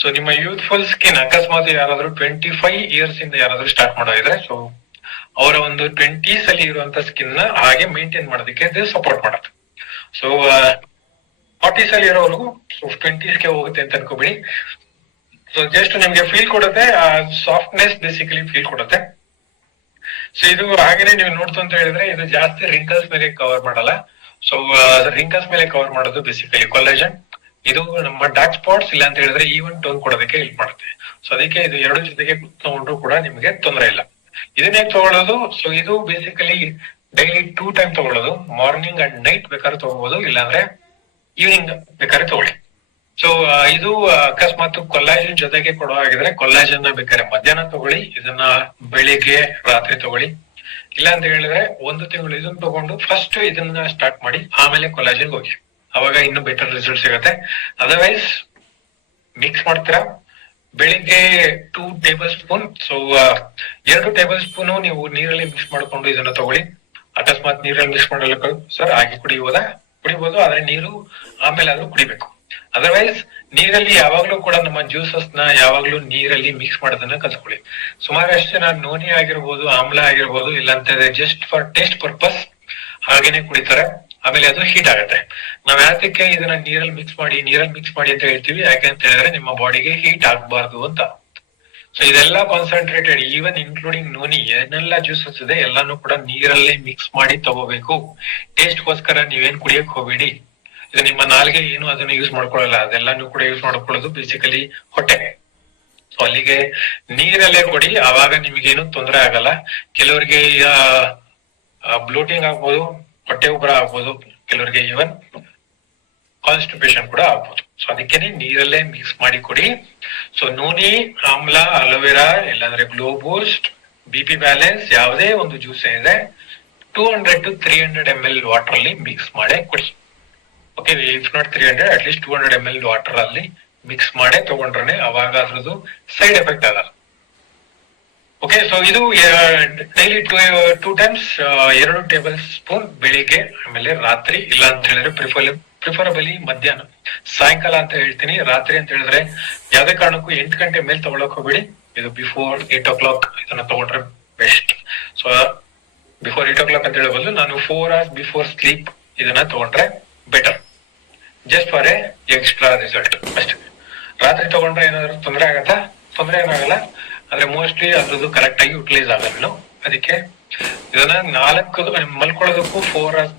ಸೊ ನಿಮ್ಮ ಯೂತ್ಫುಲ್ ಸ್ಕಿನ್ ಅಕಸ್ಮಾತ್ ಯಾರಾದ್ರೂ 25 ಇಯರ್ಸ್ ಇಂದ ಯಾರಾದ್ರೂ ಸ್ಟಾರ್ಟ್ ಮಾಡೋದಿದ್ರೆ, ಸೊ ಅವರ ಒಂದು 20s ಅಲ್ಲಿ ಇರುವಂತ ಸ್ಕಿನ್ ನ ಹಾಗೆ ಮೇಂಟೈನ್ ಮಾಡೋದಕ್ಕೆ ಇದು ಸಪೋರ್ಟ್ ಮಾಡುತ್ತೆ. ಸೊ 40s ಅಲ್ಲಿ ಇರೋವರೆಗೂ 20s ಗೆ ಹೋಗುತ್ತೆ ಅಂತ ಅನ್ಕೋಬೇಡಿ. ಸೊ ಜಸ್ಟ್ ನಿಮ್ಗೆ ಫೀಲ್ ಕೊಡುತ್ತೆ, ಸಾಫ್ಟ್ನೆಸ್ ಬೇಸಿಕಲಿ ಫೀಲ್ ಕೊಡುತ್ತೆ. ಸೊ ಇದು ಹಾಗೇನೆ ನೀವು ನೋಡ್ತು ಅಂತ ಹೇಳಿದ್ರೆ ಇದು ಜಾಸ್ತಿ ರಿಂಕಲ್ಸ್ ಮೇಲೆ ಕವರ್ ಮಾಡಲ್ಲ. ಸೊ ರಿಂಕಲ್ಸ್ ಮೇಲೆ ಕವರ್ ಮಾಡೋದು ಬೇಸಿಕಲಿ ಕೊಲಾಜನ್. ಇದು ನಮ್ಮ ಡಾರ್ಕ್ ಸ್ಪಾಟ್ಸ್ ಇಲ್ಲ ಅಂತ ಹೇಳಿದ್ರೆ ಈವನ್ ಟೋನ್ ಕೊಡೋದಕ್ಕೆ ಹೆಲ್ಪ್ ಮಾಡುತ್ತೆ. ಸೊ ಅದಕ್ಕೆ ಇದು ಎರಡು ಜೊತೆಗೆ ತಗೊಂಡ್ರು ಕೂಡ ನಿಮಗೆ ತೊಂದರೆ ಇಲ್ಲ. ಇದನ್ನೇ ತಗೊಳ್ಳೋದು. ಸೊ ಇದು ಬೇಸಿಕಲಿ ಡೈಲಿ 2 ಟೈಮ್ ತಗೊಳ್ಳೋದು, ಮಾರ್ನಿಂಗ್ ಅಂಡ್ ನೈಟ್ ಬೇಕಾದ್ರೆ ತಗೋಬಹುದು, ಇಲ್ಲಾಂದ್ರೆ ಈವ್ನಿಂಗ್ ಬೇಕಾದ್ರೆ ತಗೊಳ್ಳಿ. ಸೊ ಇದು ಅಕಸ್ಮಾತ್ ಕೊಲ್ಲಾಜನ್ ಜೊತೆಗೆ ಕೊಡೋ ಹಾಗಿದ್ರೆ ಕೊಲ್ಲಾಜನ್ ಬೇಕಾದ್ರೆ ಮಧ್ಯಾಹ್ನ ತಗೊಳ್ಳಿ, ಇದನ್ನ ಬೆಳಿಗ್ಗೆ ರಾತ್ರಿ ತಗೊಳ್ಳಿ. ಇಲ್ಲ ಅಂತ ಹೇಳಿದ್ರೆ 1 ತಿಂಗಳು ಇದನ್ನ ತಗೊಂಡು ಫಸ್ಟ್ ಇದನ್ನ ಸ್ಟಾರ್ಟ್ ಮಾಡಿ, ಆಮೇಲೆ ಕೊಲ್ಲಾಜನ್ ಹೋಗಿ, ಅವಾಗ ಇನ್ನು ಬೆಟರ್ ರಿಸಲ್ಟ್ ಸಿಗುತ್ತೆ. ಅದರ್ವೈಸ್ ಮಿಕ್ಸ್ ಮಾಡ್ತೀರಾ, ಬೆಳಿಗ್ಗೆ 2 table spoon, so 2 table spoon ನೀವು ನೀರಲ್ಲಿ ಮಿಕ್ಸ್ ಮಾಡ್ಕೊಂಡು ಇದನ್ನ ತಗೊಳ್ಳಿ. ಅಕಸ್ಮಾತ್ ನೀರಲ್ಲಿ ಮಿಕ್ಸ್ ಮಾಡಲ್ಲ ಸರ್ ಹಾಗೆ ಕುಡಿಬಹುದು, ಆದ್ರೆ ನೀರು ಆಮೇಲೆ ಆದ್ರೂ ಕುಡಿಬೇಕು. ಅದರ್ವೈಸ್ ನೀರಲ್ಲಿ ಯಾವಾಗ್ಲೂ ಕೂಡ ನಮ್ಮ ಜ್ಯೂಸಸ್ ನ ಯಾವಾಗ್ಲೂ ನೀರಲ್ಲಿ ಮಿಕ್ಸ್ ಮಾಡೋದನ್ನ ಕಲ್ತ್ಕೊಳ್ಳಿ. ಸುಮಾರಷ್ಟು ಜನ ನೋನಿ ಆಗಿರ್ಬೋದು, ಆಮ್ಲ ಆಗಿರ್ಬೋದು, ಇಲ್ಲಾಂತ ಜಸ್ಟ್ ಫಾರ್ ಟೇಸ್ಟ್ ಪರ್ಪಸ್ ಹಾಗೇನೆ ಕುಡಿತಾರೆ, ಆಮೇಲೆ ಅದು ಹೀಟ್ ಆಗುತ್ತೆ. ನಾವ್ ಯಾತಕ್ಕೆ ಇದನ್ನ ನೀರಲ್ಲಿ ಮಿಕ್ಸ್ ಮಾಡಿ ಅಂತ ಹೇಳ್ತೀವಿ, ಯಾಕೆ ಅಂತ ಹೇಳಿದ್ರೆ ನಿಮ್ಮ ಬಾಡಿಗೆ ಹೀಟ್ ಆಗ್ಬಾರ್ದು ಅಂತ. ಸೊ ಇದೆಲ್ಲ ಕಾನ್ಸಂಟ್ರೇಟೆಡ್, ಈವನ್ ಇನ್ಕ್ಲೂಡಿಂಗ್ ನೋನಿ, ಏನೆಲ್ಲ ಜ್ಯೂಸಸ್ ಇದೆ ಎಲ್ಲಾನು ಕೂಡ ನೀರಲ್ಲಿ ಮಿಕ್ಸ್ ಮಾಡಿ ತಗೋಬೇಕು. ಟೇಸ್ಟ್ಗೋಸ್ಕರ ನೀವೇನ್ ಕುಡಿಯಕ್ ಹೋಗ್ಬೇಡಿ. ಇದು ನಿಮ್ಮ ನಾಲ್ಗೆ ಏನು ಅದನ್ನ ಯೂಸ್ ಮಾಡ್ಕೊಳ್ಳಲ್ಲ, ಅದೆಲ್ಲಾನು ಕೂಡ ಯೂಸ್ ಮಾಡ್ಕೊಳ್ಳೋದು ಬೇಸಿಕಲಿ ಹೊಟ್ಟೆಗೆ. ಸೊ ಅಲ್ಲಿಗೆ ನೀರಲ್ಲೇ ಕೊಡಿ, ಆವಾಗ ನಿಮಗೇನು ತೊಂದರೆ ಆಗಲ್ಲ. ಕೆಲವರಿಗೆ ಬ್ಲೋಟಿಂಗ್ ಆಗ್ಬೋದು, ಹೊಟ್ಟೆ ಉಬ್ಬರ ಆಗ್ಬೋದು, ಕೆಲವರಿಗೆ ಈವನ್ ಕಾನ್ಸ್ಟಿಪೇಷನ್ ಕೂಡ ಆಗ್ಬೋದು. ಸೊ ಅದಕ್ಕೇನೆ ನೀರಲ್ಲೇ ಮಿಕ್ಸ್ ಮಾಡಿ ಕೊಡಿ. ಸೊ ನೋನಿ, ಆಮ್ಲ, ಅಲೋವೆರಾ, ಇಲ್ಲಾಂದ್ರೆ ಗ್ಲೋ ಬೂಸ್ಟ್, BP ಬ್ಯಾಲೆನ್ಸ್ ಯಾವುದೇ ಒಂದು ಜ್ಯೂಸ್ ಇದೆ 200 to 300 ml ವಾಟರ್ ಅಲ್ಲಿ ಮಿಕ್ಸ್ ಮಾಡೇ ಕೊಡಿ. Okay, if not 300 at least 200 ml water ಅಲ್ಲಿ ಮಿಕ್ಸ್ ಮಾಡೇ ತಗೊಂಡ್ರೆ ಅವಾಗ ಅದ್ರದ್ದು ಸೈಡ್ ಎಫೆಕ್ಟ್ ಆಗಲ್ಲ. ಓಕೆ, ಸೊ ಇದು ಡೈಲಿ 2 ಟೈಮ್ಸ್ 2 ಟೇಬಲ್ ಸ್ಪೂನ್ ಬೆಳಿಗ್ಗೆ, ಆಮೇಲೆ ರಾತ್ರಿ, ಇಲ್ಲ ಅಂತ ಹೇಳಿದ್ರೆ ಪ್ರಿಫರಬಲಿ ಮಧ್ಯಾಹ್ನ. ಸಾಯಂಕಾಲ ಅಂತ ಹೇಳ್ತೀನಿ, ರಾತ್ರಿ ಅಂತ ಹೇಳಿದ್ರೆ ಯಾವ್ದೇ ಕಾರಣಕ್ಕೂ 8 ಗಂಟೆ ಮೇಲೆ ತಗೊಳಕ್ ಹೋಗ್ಬೇಡಿ. ಇದು ಬಿಫೋರ್ 8 o'clock ಇದನ್ನ ತಗೊಂಡ್ರೆ ಬೆಸ್ಟ್. ಸೊ ಬಿಫೋರ್ 8 o'clock ಅಂತ ಹೇಳಬಹುದು, ನಾನು 4 hours ಬಿಫೋರ್ ಸ್ಲೀಪ್ ಇದನ್ನ ತಗೊಂಡ್ರೆ better, just for extra result ಅಷ್ಟೇ. ರಾತ್ರಿ ತಗೊಂಡ್ರೆ ಏನಾದ್ರು ತೊಂದರೆ ಆಗತ್ತಾ? ತೊಂದರೆ ಏನಾಗಲ್ಲ, ಆದ್ರೆ ಮೋಸ್ಟ್ಲಿ ಅದ್ರದ್ದು ಕರೆಕ್ಟ್ ಆಗಿ ಯುಟಿಲೈಸ್ ಆಗಲ್ಲ. ಅದಕ್ಕೆ ಇದನ್ನ 4 ಮಲ್ಕೊಳ್ಳೋದಕ್ಕೂ 4 hours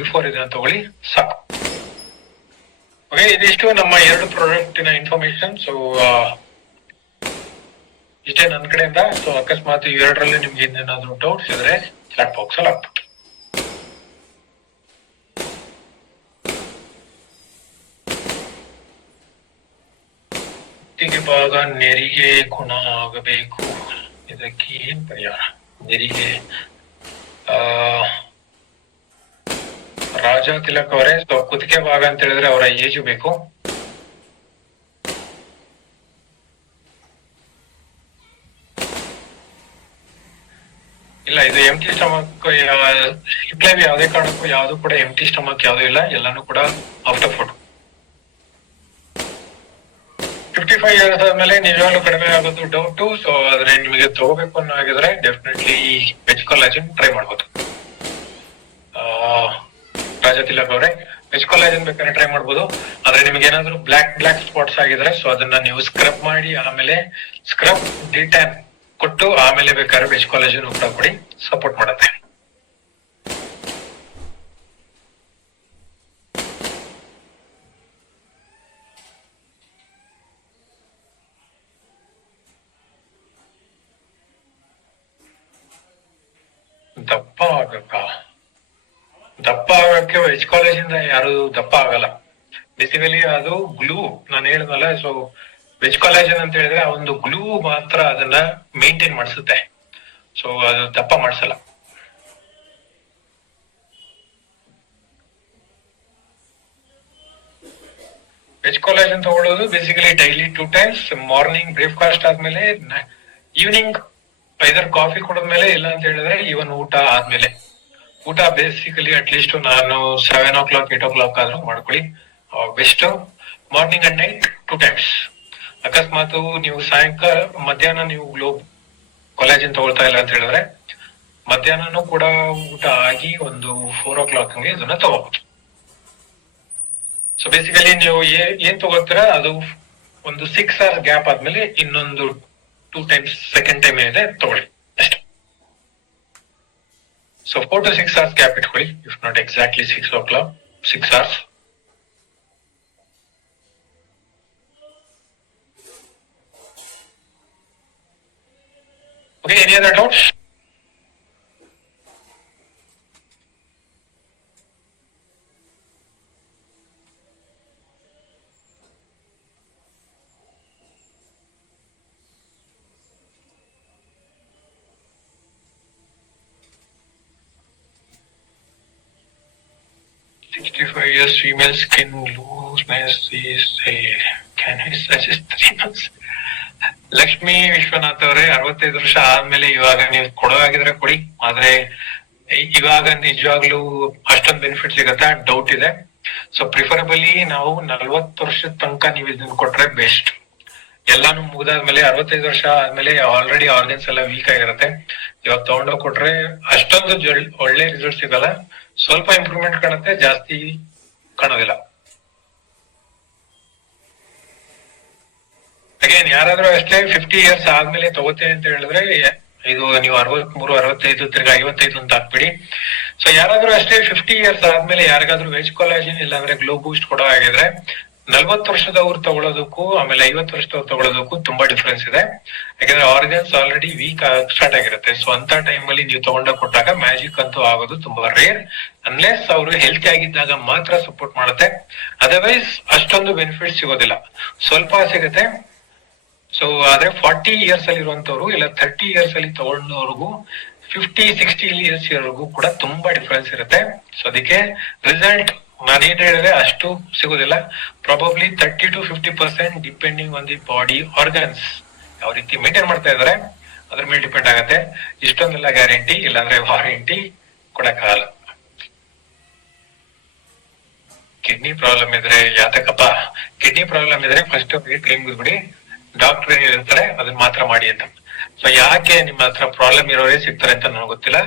ಬಿಫೋರ್ ಇದನ್ನ ತಗೊಳ್ಳಿ ಸಾಕು. ಓಕೆ, ಇದಿಷ್ಟು ನಮ್ಮ 2 ಪ್ರಾಡಕ್ಟಿನ ಇನ್ಫಾರ್ಮೇಶನ್. ಸೊ ಇಷ್ಟೇ ನನ್ನ ಕಡೆಯಿಂದ. ಸೊ ಅಕಸ್ಮಾತ್ ಇವೆರಡರಲ್ಲಿ ನಿಮ್ಗೆ ಏನೇನಾದ್ರು ಡೌಟ್ಸ್ ಇದ್ರೆ ಚಾಟ್ ಬಾಕ್ಸ್ ಅಲ್ಲಿ ಹಾಕ್ಬಿಟ್ಟು. ಭಾಗ ನೆರಿಗೆ ಗುಣ ಆಗಬೇಕು, ಇದಕ್ಕೆ ಏನ್ ಪರಿಹಾರ? ನೆರಿಗೆ ರಾಜ ತಿಲಕ್ ಅವರೇ, ಸೊ ಕುತ್ತಿಗೆ ಭಾಗ ಅಂತ ಹೇಳಿದ್ರೆ ಅವರ ಏಜು ಬೇಕು. ಇಲ್ಲ, ಇದು ಎಂಟಿ ಸ್ಟಮಕ್ ಹಿಪ್ಲೈವ್ ಯಾವುದೇ ಕಾರಣಕ್ಕೂ ಯಾವ್ದು ಕೂಡ ಎಂಟಿ ಸ್ಟಮಕ್ ಯಾವ್ದು ಇಲ್ಲ, ಎಲ್ಲಾನು ಕೂಡ ಆಫ್ಟರ್ ಫುಡ್. 55 years ಆದ್ಮೇಲೆ ನೀವ್ಯಾವ್ದು ಕಡಿಮೆ ಆಗೋದು ಡೌಟು. ಸೊ ಆದ್ರೆ ನಿಮಗೆ ತಗೋಬೇಕು ಅನ್ನೋ ಆಗಿದ್ರೆ ಡೆಫಿನೆಟ್ಲಿ ವೆಜ್ ಕೊಲಾಜನ್ ಟ್ರೈ ಮಾಡ್ಬೋದು. ರಾಜ ತಿಲಕ್ ಅವರೇ, ವೆಜ್ ಕೊಲಾಜನ್ ಬೇಕಾದ್ರೆ ಟ್ರೈ ಮಾಡ್ಬೋದು. ಆದ್ರೆ ನಿಮ್ಗೆ ಏನಾದ್ರು ಬ್ಲಾಕ್ ಸ್ಪಾಟ್ಸ್ ಆಗಿದ್ರೆ ಸೊ ಅದನ್ನ ನೀವು ಸ್ಕ್ರಬ್ ಮಾಡಿ, ಆಮೇಲೆ ಸ್ಕ್ರಬ್ ಡಿಟ್ಯಾನ್ ಕೊಟ್ಟು ಆಮೇಲೆ ಬೇಕಾದ್ರೆ ವೆಜ್ ಕೊಲಾಜನ್ ಊಟ ಕೊಡಿ, ಸಪೋರ್ಟ್ ಮಾಡುತ್ತೆ. ದಪ್ಪ ಆಗಕ್ಕ ದಪ್ಪ ಆಗಕ್ಕೆ ವೆಜ್ ಕಾಲೇಜ್ ಇಂದ ಯಾರು ದಪ್ಪ ಆಗಲ್ಲ. ಬೇಸಿಕಲಿ ಅದು ಗ್ಲೂ, ನಾನು ಹೇಳಿದ್ನಲ್ಲ. ಸೊ ವೆಜ್ ಕಾಲೇಜನ್ ಅಂತ ಹೇಳಿದ್ರೆ ಆ ಒಂದು ಗ್ಲೂ ಮಾತ್ರ ಅದನ್ನ ಮೇಂಟೈನ್ ಮಾಡಿಸುತ್ತೆ. ಸೊ ಅದು ದಪ್ಪ ಮಾಡಿಸಲ್ಲ. ವೆಜ್ ಕಾಲೇಜನ್ ತಗೊಳ್ಳೋದು basically daily 2 times, morning breakfast ಆದ್ಮೇಲೆ, ಈವ್ನಿಂಗ್ ಐದರ್ ಕಾಫಿ ಕುಡಿದ್ಮೇಲೆ, ಇಲ್ಲ ಅಂತ ಹೇಳಿದ್ರೆ ಇವನ್ ಊಟ ಆದ್ಮೇಲೆ. ಊಟ ಬೇಸಿಕಲಿ ಅಟ್ಲೀಸ್ಟ್ ನಾನು 7 o'clock 8 o'clock ಆದ್ರೂ ಮಾಡ್ಕೊಳ್ಳಿ, best. Morning and night 2 times. ಅಕಸ್ಮಾತ್ ನೀವು ಸಾಯಂಕಾಲ ಮಧ್ಯಾಹ್ನ ನೀವು ಗ್ಲೋಬ್ ಕಾಲೇಜಿನ ತಗೊಳ್ತಾ ಇಲ್ಲ ಅಂತ ಹೇಳಿದ್ರೆ ಮಧ್ಯಾಹ್ನನೂ ಕೂಡ ಊಟ ಆಗಿ ಒಂದು 4 o'clock ಇದನ್ನ ತಗೋಬಹುದು. ಸೊ ಬೇಸಿಕಲಿ ನೀವು ಏನ್ ತಗೋತೀರಾ ಅದು ಒಂದು 6 hours ಗ್ಯಾಪ್ ಆದ್ಮೇಲೆ ಇನ್ನೊಂದು 2 times ಸೆಕೆಂಡ್ ಟೈಮ್ ಇದೆ ತಗೊಳ್ಳಿ ಅಷ್ಟೇ. ಸೊ 4 to 6 hours ಗ್ಯಾಪ್ ಇಟ್ಕೊಳ್ಳಿ, if not exactly 6 o'clock, 6 hours. Okay, any other doubts? Years female skin looseness is can I suggest 3 months? Lakshmi Vishwanath ಅವರೇ, 65 ವರ್ಷ ಆದ್ಮೇಲೆ ಇವಾಗ ನೀವು ಕೊಡೋದಾಗಿದ್ರೆ ಕೊಡಿ, ಆದ್ರೆ ಇವಾಗ ನಿಜವಾಗ್ಲೂ ಅಷ್ಟೊಂದು ಬೆನಿಫಿಟ್ ಸಿಗತ್ತಾ ಡೌಟ್ ಇದೆ. ಸೊ ಪ್ರಿಫರಬಲಿ ನಾವು 40 ವರ್ಷದ ತನಕ ನೀವು ಇದನ್ನ ಕೊಟ್ರೆ ಬೆಸ್ಟ್. ಎಲ್ಲಾನು ಮುಗ್ದಾದ್ಮೇಲೆ 65 ವರ್ಷ ಆದ್ಮೇಲೆ ಆಲ್ರೆಡಿ ಆರ್ಗನ್ಸ್ ಎಲ್ಲ ವೀಕ್ ಆಗಿರುತ್ತೆ. ಇವಾಗ ತಗೊಂಡೋಗ್ ಕೊಟ್ರೆ ಅಷ್ಟೊಂದು ಒಳ್ಳೆ ರಿಸಲ್ಟ್ ಸಿಗಲ್ಲ. ಸ್ವಲ್ಪ ಇಂಪ್ರೂವ್ಮೆಂಟ್ ಕಾಣುತ್ತೆ, ಜಾಸ್ತಿ ಕಾಣೋದಿಲ್ಲ. ಅಗೇನ್ ಯಾರಾದ್ರೂ ಅಷ್ಟೇ 50 years ಆದ್ಮೇಲೆ ತಗೋತೇನೆ ಅಂತ ಹೇಳಿದ್ರೆ ಇದು ನೀವು 63, 65 ತಿರ್ಗಾ 55 ಅಂತ ಹಾಕ್ಬಿಡಿ. ಸೊ ಯಾರಾದ್ರೂ ಅಷ್ಟೇ 50 years ಆದ್ಮೇಲೆ ಯಾರಿಗಾದ್ರೂ ವೆಜ್ ಕೊಲಾಜಿನ್ ಇಲ್ಲಾಂದ್ರೆ ಗ್ಲೋ ಬೂಸ್ಟ್ ಕೊಡೋ ಆಗಿದ್ರೆ 40 ವರ್ಷದವ್ರು ತಗೊಳ್ಳೋದಕ್ಕೂ ಆಮೇಲೆ 50 ವರ್ಷದವ್ರು ತಗೊಳ್ಳೋದಕ್ಕೂ ತುಂಬಾ ಡಿಫ್ರೆನ್ಸ್ ಇದೆ. ಯಾಕಂದ್ರೆ ಆರ್ಗನ್ಸ್ ಆಲ್ರೆಡಿ ವೀಕ್ ಸ್ಟಾರ್ಟ್ ಆಗಿರುತ್ತೆ. ಸೊ ಅಂತ ಟೈಮ್ ಅಲ್ಲಿ ನೀವು ತಗೊಂಡೋಗ್ ಕೊಟ್ಟಾಗ ಮ್ಯಾಜಿಕ್ ಅಂತೂ ಆಗೋದು ತುಂಬಾ ರೇರ್. ಅನ್ಲೆಸ್ ಅವರು ಹೆಲ್ತಿ ಆಗಿದ್ದಾಗ ಮಾತ್ರ ಸಪೋರ್ಟ್ ಮಾಡುತ್ತೆ, ಅದರ್ವೈಸ್ ಅಷ್ಟೊಂದು ಬೆನಿಫಿಟ್ ಸಿಗೋದಿಲ್ಲ, ಸ್ವಲ್ಪ ಸಿಗುತ್ತೆ. ಸೊ ಆದ್ರೆ 40 years ಅಲ್ಲಿ ಇರುವಂತವ್ರು ಇಲ್ಲ 30 years ಅಲ್ಲಿ ತಗೊಂಡವ್ರಿಗೂ 50-60 years ವರೆಗೂ ಕೂಡ ತುಂಬಾ ಡಿಫ್ರೆನ್ಸ್ ಇರುತ್ತೆ. ಸೊ ಅದಕ್ಕೆ ರಿಸಲ್ಟ್ ನಾನೇನ್ ಹೇಳಿದ್ರೆ ಅಷ್ಟು ಸಿಗೋದಿಲ್ಲ. Probably 30 to 50% depending on the body organs ಯಾವ ರೀತಿ ಮೇಂಟೈನ್ ಮಾಡ್ತಾ ಇದಾರೆ ಅದ್ರ ಮೇಲೆ ಡಿಪೆಂಡ್ ಆಗತ್ತೆ. ಇಷ್ಟೊಂದೆಲ್ಲ ಗ್ಯಾರಂಟಿ ಇಲ್ಲಾಂದ್ರೆ ವಾರಂಟಿ ಕೊಡಕ್ಕಾಗಲ್ಲ. ಕಿಡ್ನಿ ಪ್ರಾಬ್ಲಮ್ ಇದ್ರೆ ಯಾತಕಪ್ಪ, ಕಿಡ್ನಿ ಪ್ರಾಬ್ಲಮ್ ಇದ್ರೆ ಫಸ್ಟ್ ಕೈ ಮುಗಿದ್ಬಿಡಿ, ಡಾಕ್ಟರ್ ಏನ್ ಹೇಳ್ತಾರೆ ಅದನ್ನ ಮಾತ್ರ ಮಾಡಿ ಅಂತ. ಸೊ ಯಾಕೆ ನಿಮ್ಮ ಹತ್ರ ಪ್ರಾಬ್ಲಮ್ ಇರೋರೇ ಸಿಗ್ತಾರೆ ಅಂತ ನನಗೆ ಗೊತ್ತಿಲ್ಲ.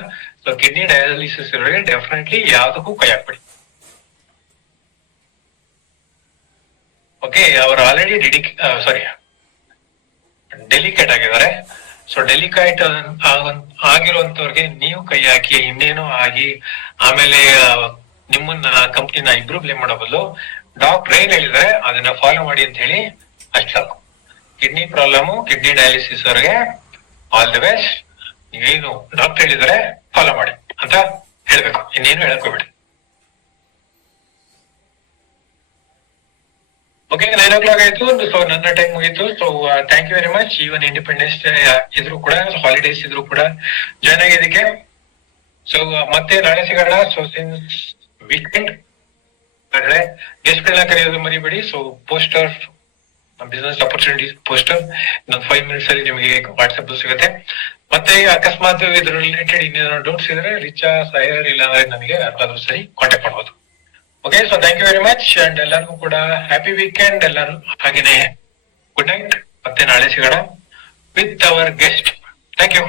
ಸೊ ಕಿಡ್ನಿ ಡಯಾಲಿಸಿಸ್ ಇರೋರಿಗೆ ಡೆಫಿನೆಟ್ಲಿ ಯಾವ್ದಕ್ಕೂ ಕೈ ಹಾಕ್ಬಿಡಿ. ಓಕೆ, ಅವರು ಆಲ್ರೆಡಿ ಡೆಲಿಕೇಟ್ ಆಗಿದ್ದಾರೆ. ಸೊ ಡೆಲಿಕೇಟ್ ಆಗಿರುವಂತವ್ರಿಗೆ ನೀವು ಕೈ ಹಾಕಿ ಇನ್ನೇನೋ ಆಗಿ ಆಮೇಲೆ ನಿಮ್ಮನ್ನ ಕಂಪ್ನಿನ ಇಬ್ರು ಬ್ಲೇಮ್ ಮಾಡೋ ಬದಲು ಡಾಕ್ಟರ್ ಏನ್ ಹೇಳಿದ್ರೆ ಅದನ್ನ ಫಾಲೋ ಮಾಡಿ ಅಂತ ಹೇಳಿ ಅಷ್ಟು ಸಾಕು. ಕಿಡ್ನಿ ಪ್ರಾಬ್ಲಮ್, ಕಿಡ್ನಿ ಡಯಾಲಿಸಿಸ್ ಅವ್ರಿಗೆ ಆಲ್ ದಿ ಬೆಸ್ಟ್. ನೀವೇನು ಡಾಕ್ಟರ್ ಹೇಳಿದ್ರೆ ಫಾಲೋ ಮಾಡಿ ಅಂತ ಹೇಳ್ಬೇಕು, ಇನ್ನೇನು ಹೇಳಕ್ ಹೋಗ್ಬೇಡಿ. ಓಕೆ, 9 o'clock ಆಯ್ತು. ಸೊ ನನ್ನ ಟೈಮ್ ಮುಗೀತು. So thank you very much. Even Independence Day ಇದ್ರು ಕೂಡ, ಹಾಲಿಡೇಸ್ ಇದ್ರು ಕೂಡ ಜಾಯ್ನ್ ಆಗಿದ್ದಕ್ಕೆ. ಸೊ ಮತ್ತೆ ನಾಳೆ ಸಿಗೋಣ. ಸೊ ಸಿನ್ಸ್ ವೀಕೆಂಡ್ ಗೆಸ್ಟ್ ಗಳನ್ನ ಕರೆಯೋದು ಮರಿಬೇಡಿ. So poster, business opportunities poster ಇನ್ನೊಂದು 5 minutes ಅಲ್ಲಿ ನಿಮಗೆ ವಾಟ್ಸ್ಆಪ್ ಸಿಗುತ್ತೆ. ಮತ್ತೆ ಅಕಸ್ಮಾತ್ ಇದ್ರ ರಿಲೇಟೆಡ್ ಇನ್ನೇನೋ ಡೌಟ್ಸ್ ಇದ್ರೆ ರಿಚಾ ಸಾಯರ್ ಇಲ್ಲ ಅಂದ್ರೆ ನನಗೆ ಯಾರಾದ್ರೂ ಸರಿ ಕಾಂಟ್ಯಾಕ್ಟ್ ಮಾಡಬಹುದು. Okay, so thank you very much and ಎಲ್ಲರಿಗೂ ಕೂಡ ಹ್ಯಾಪಿ ವೀಕೆಂಡ್. ಎಲ್ಲರೂ ಹಾಗೇನೆ ಗುಡ್ ನೈಟ್. ಮತ್ತೆ ನಾಳೆ ಸಿಗೋಣ with our guest. Thank you.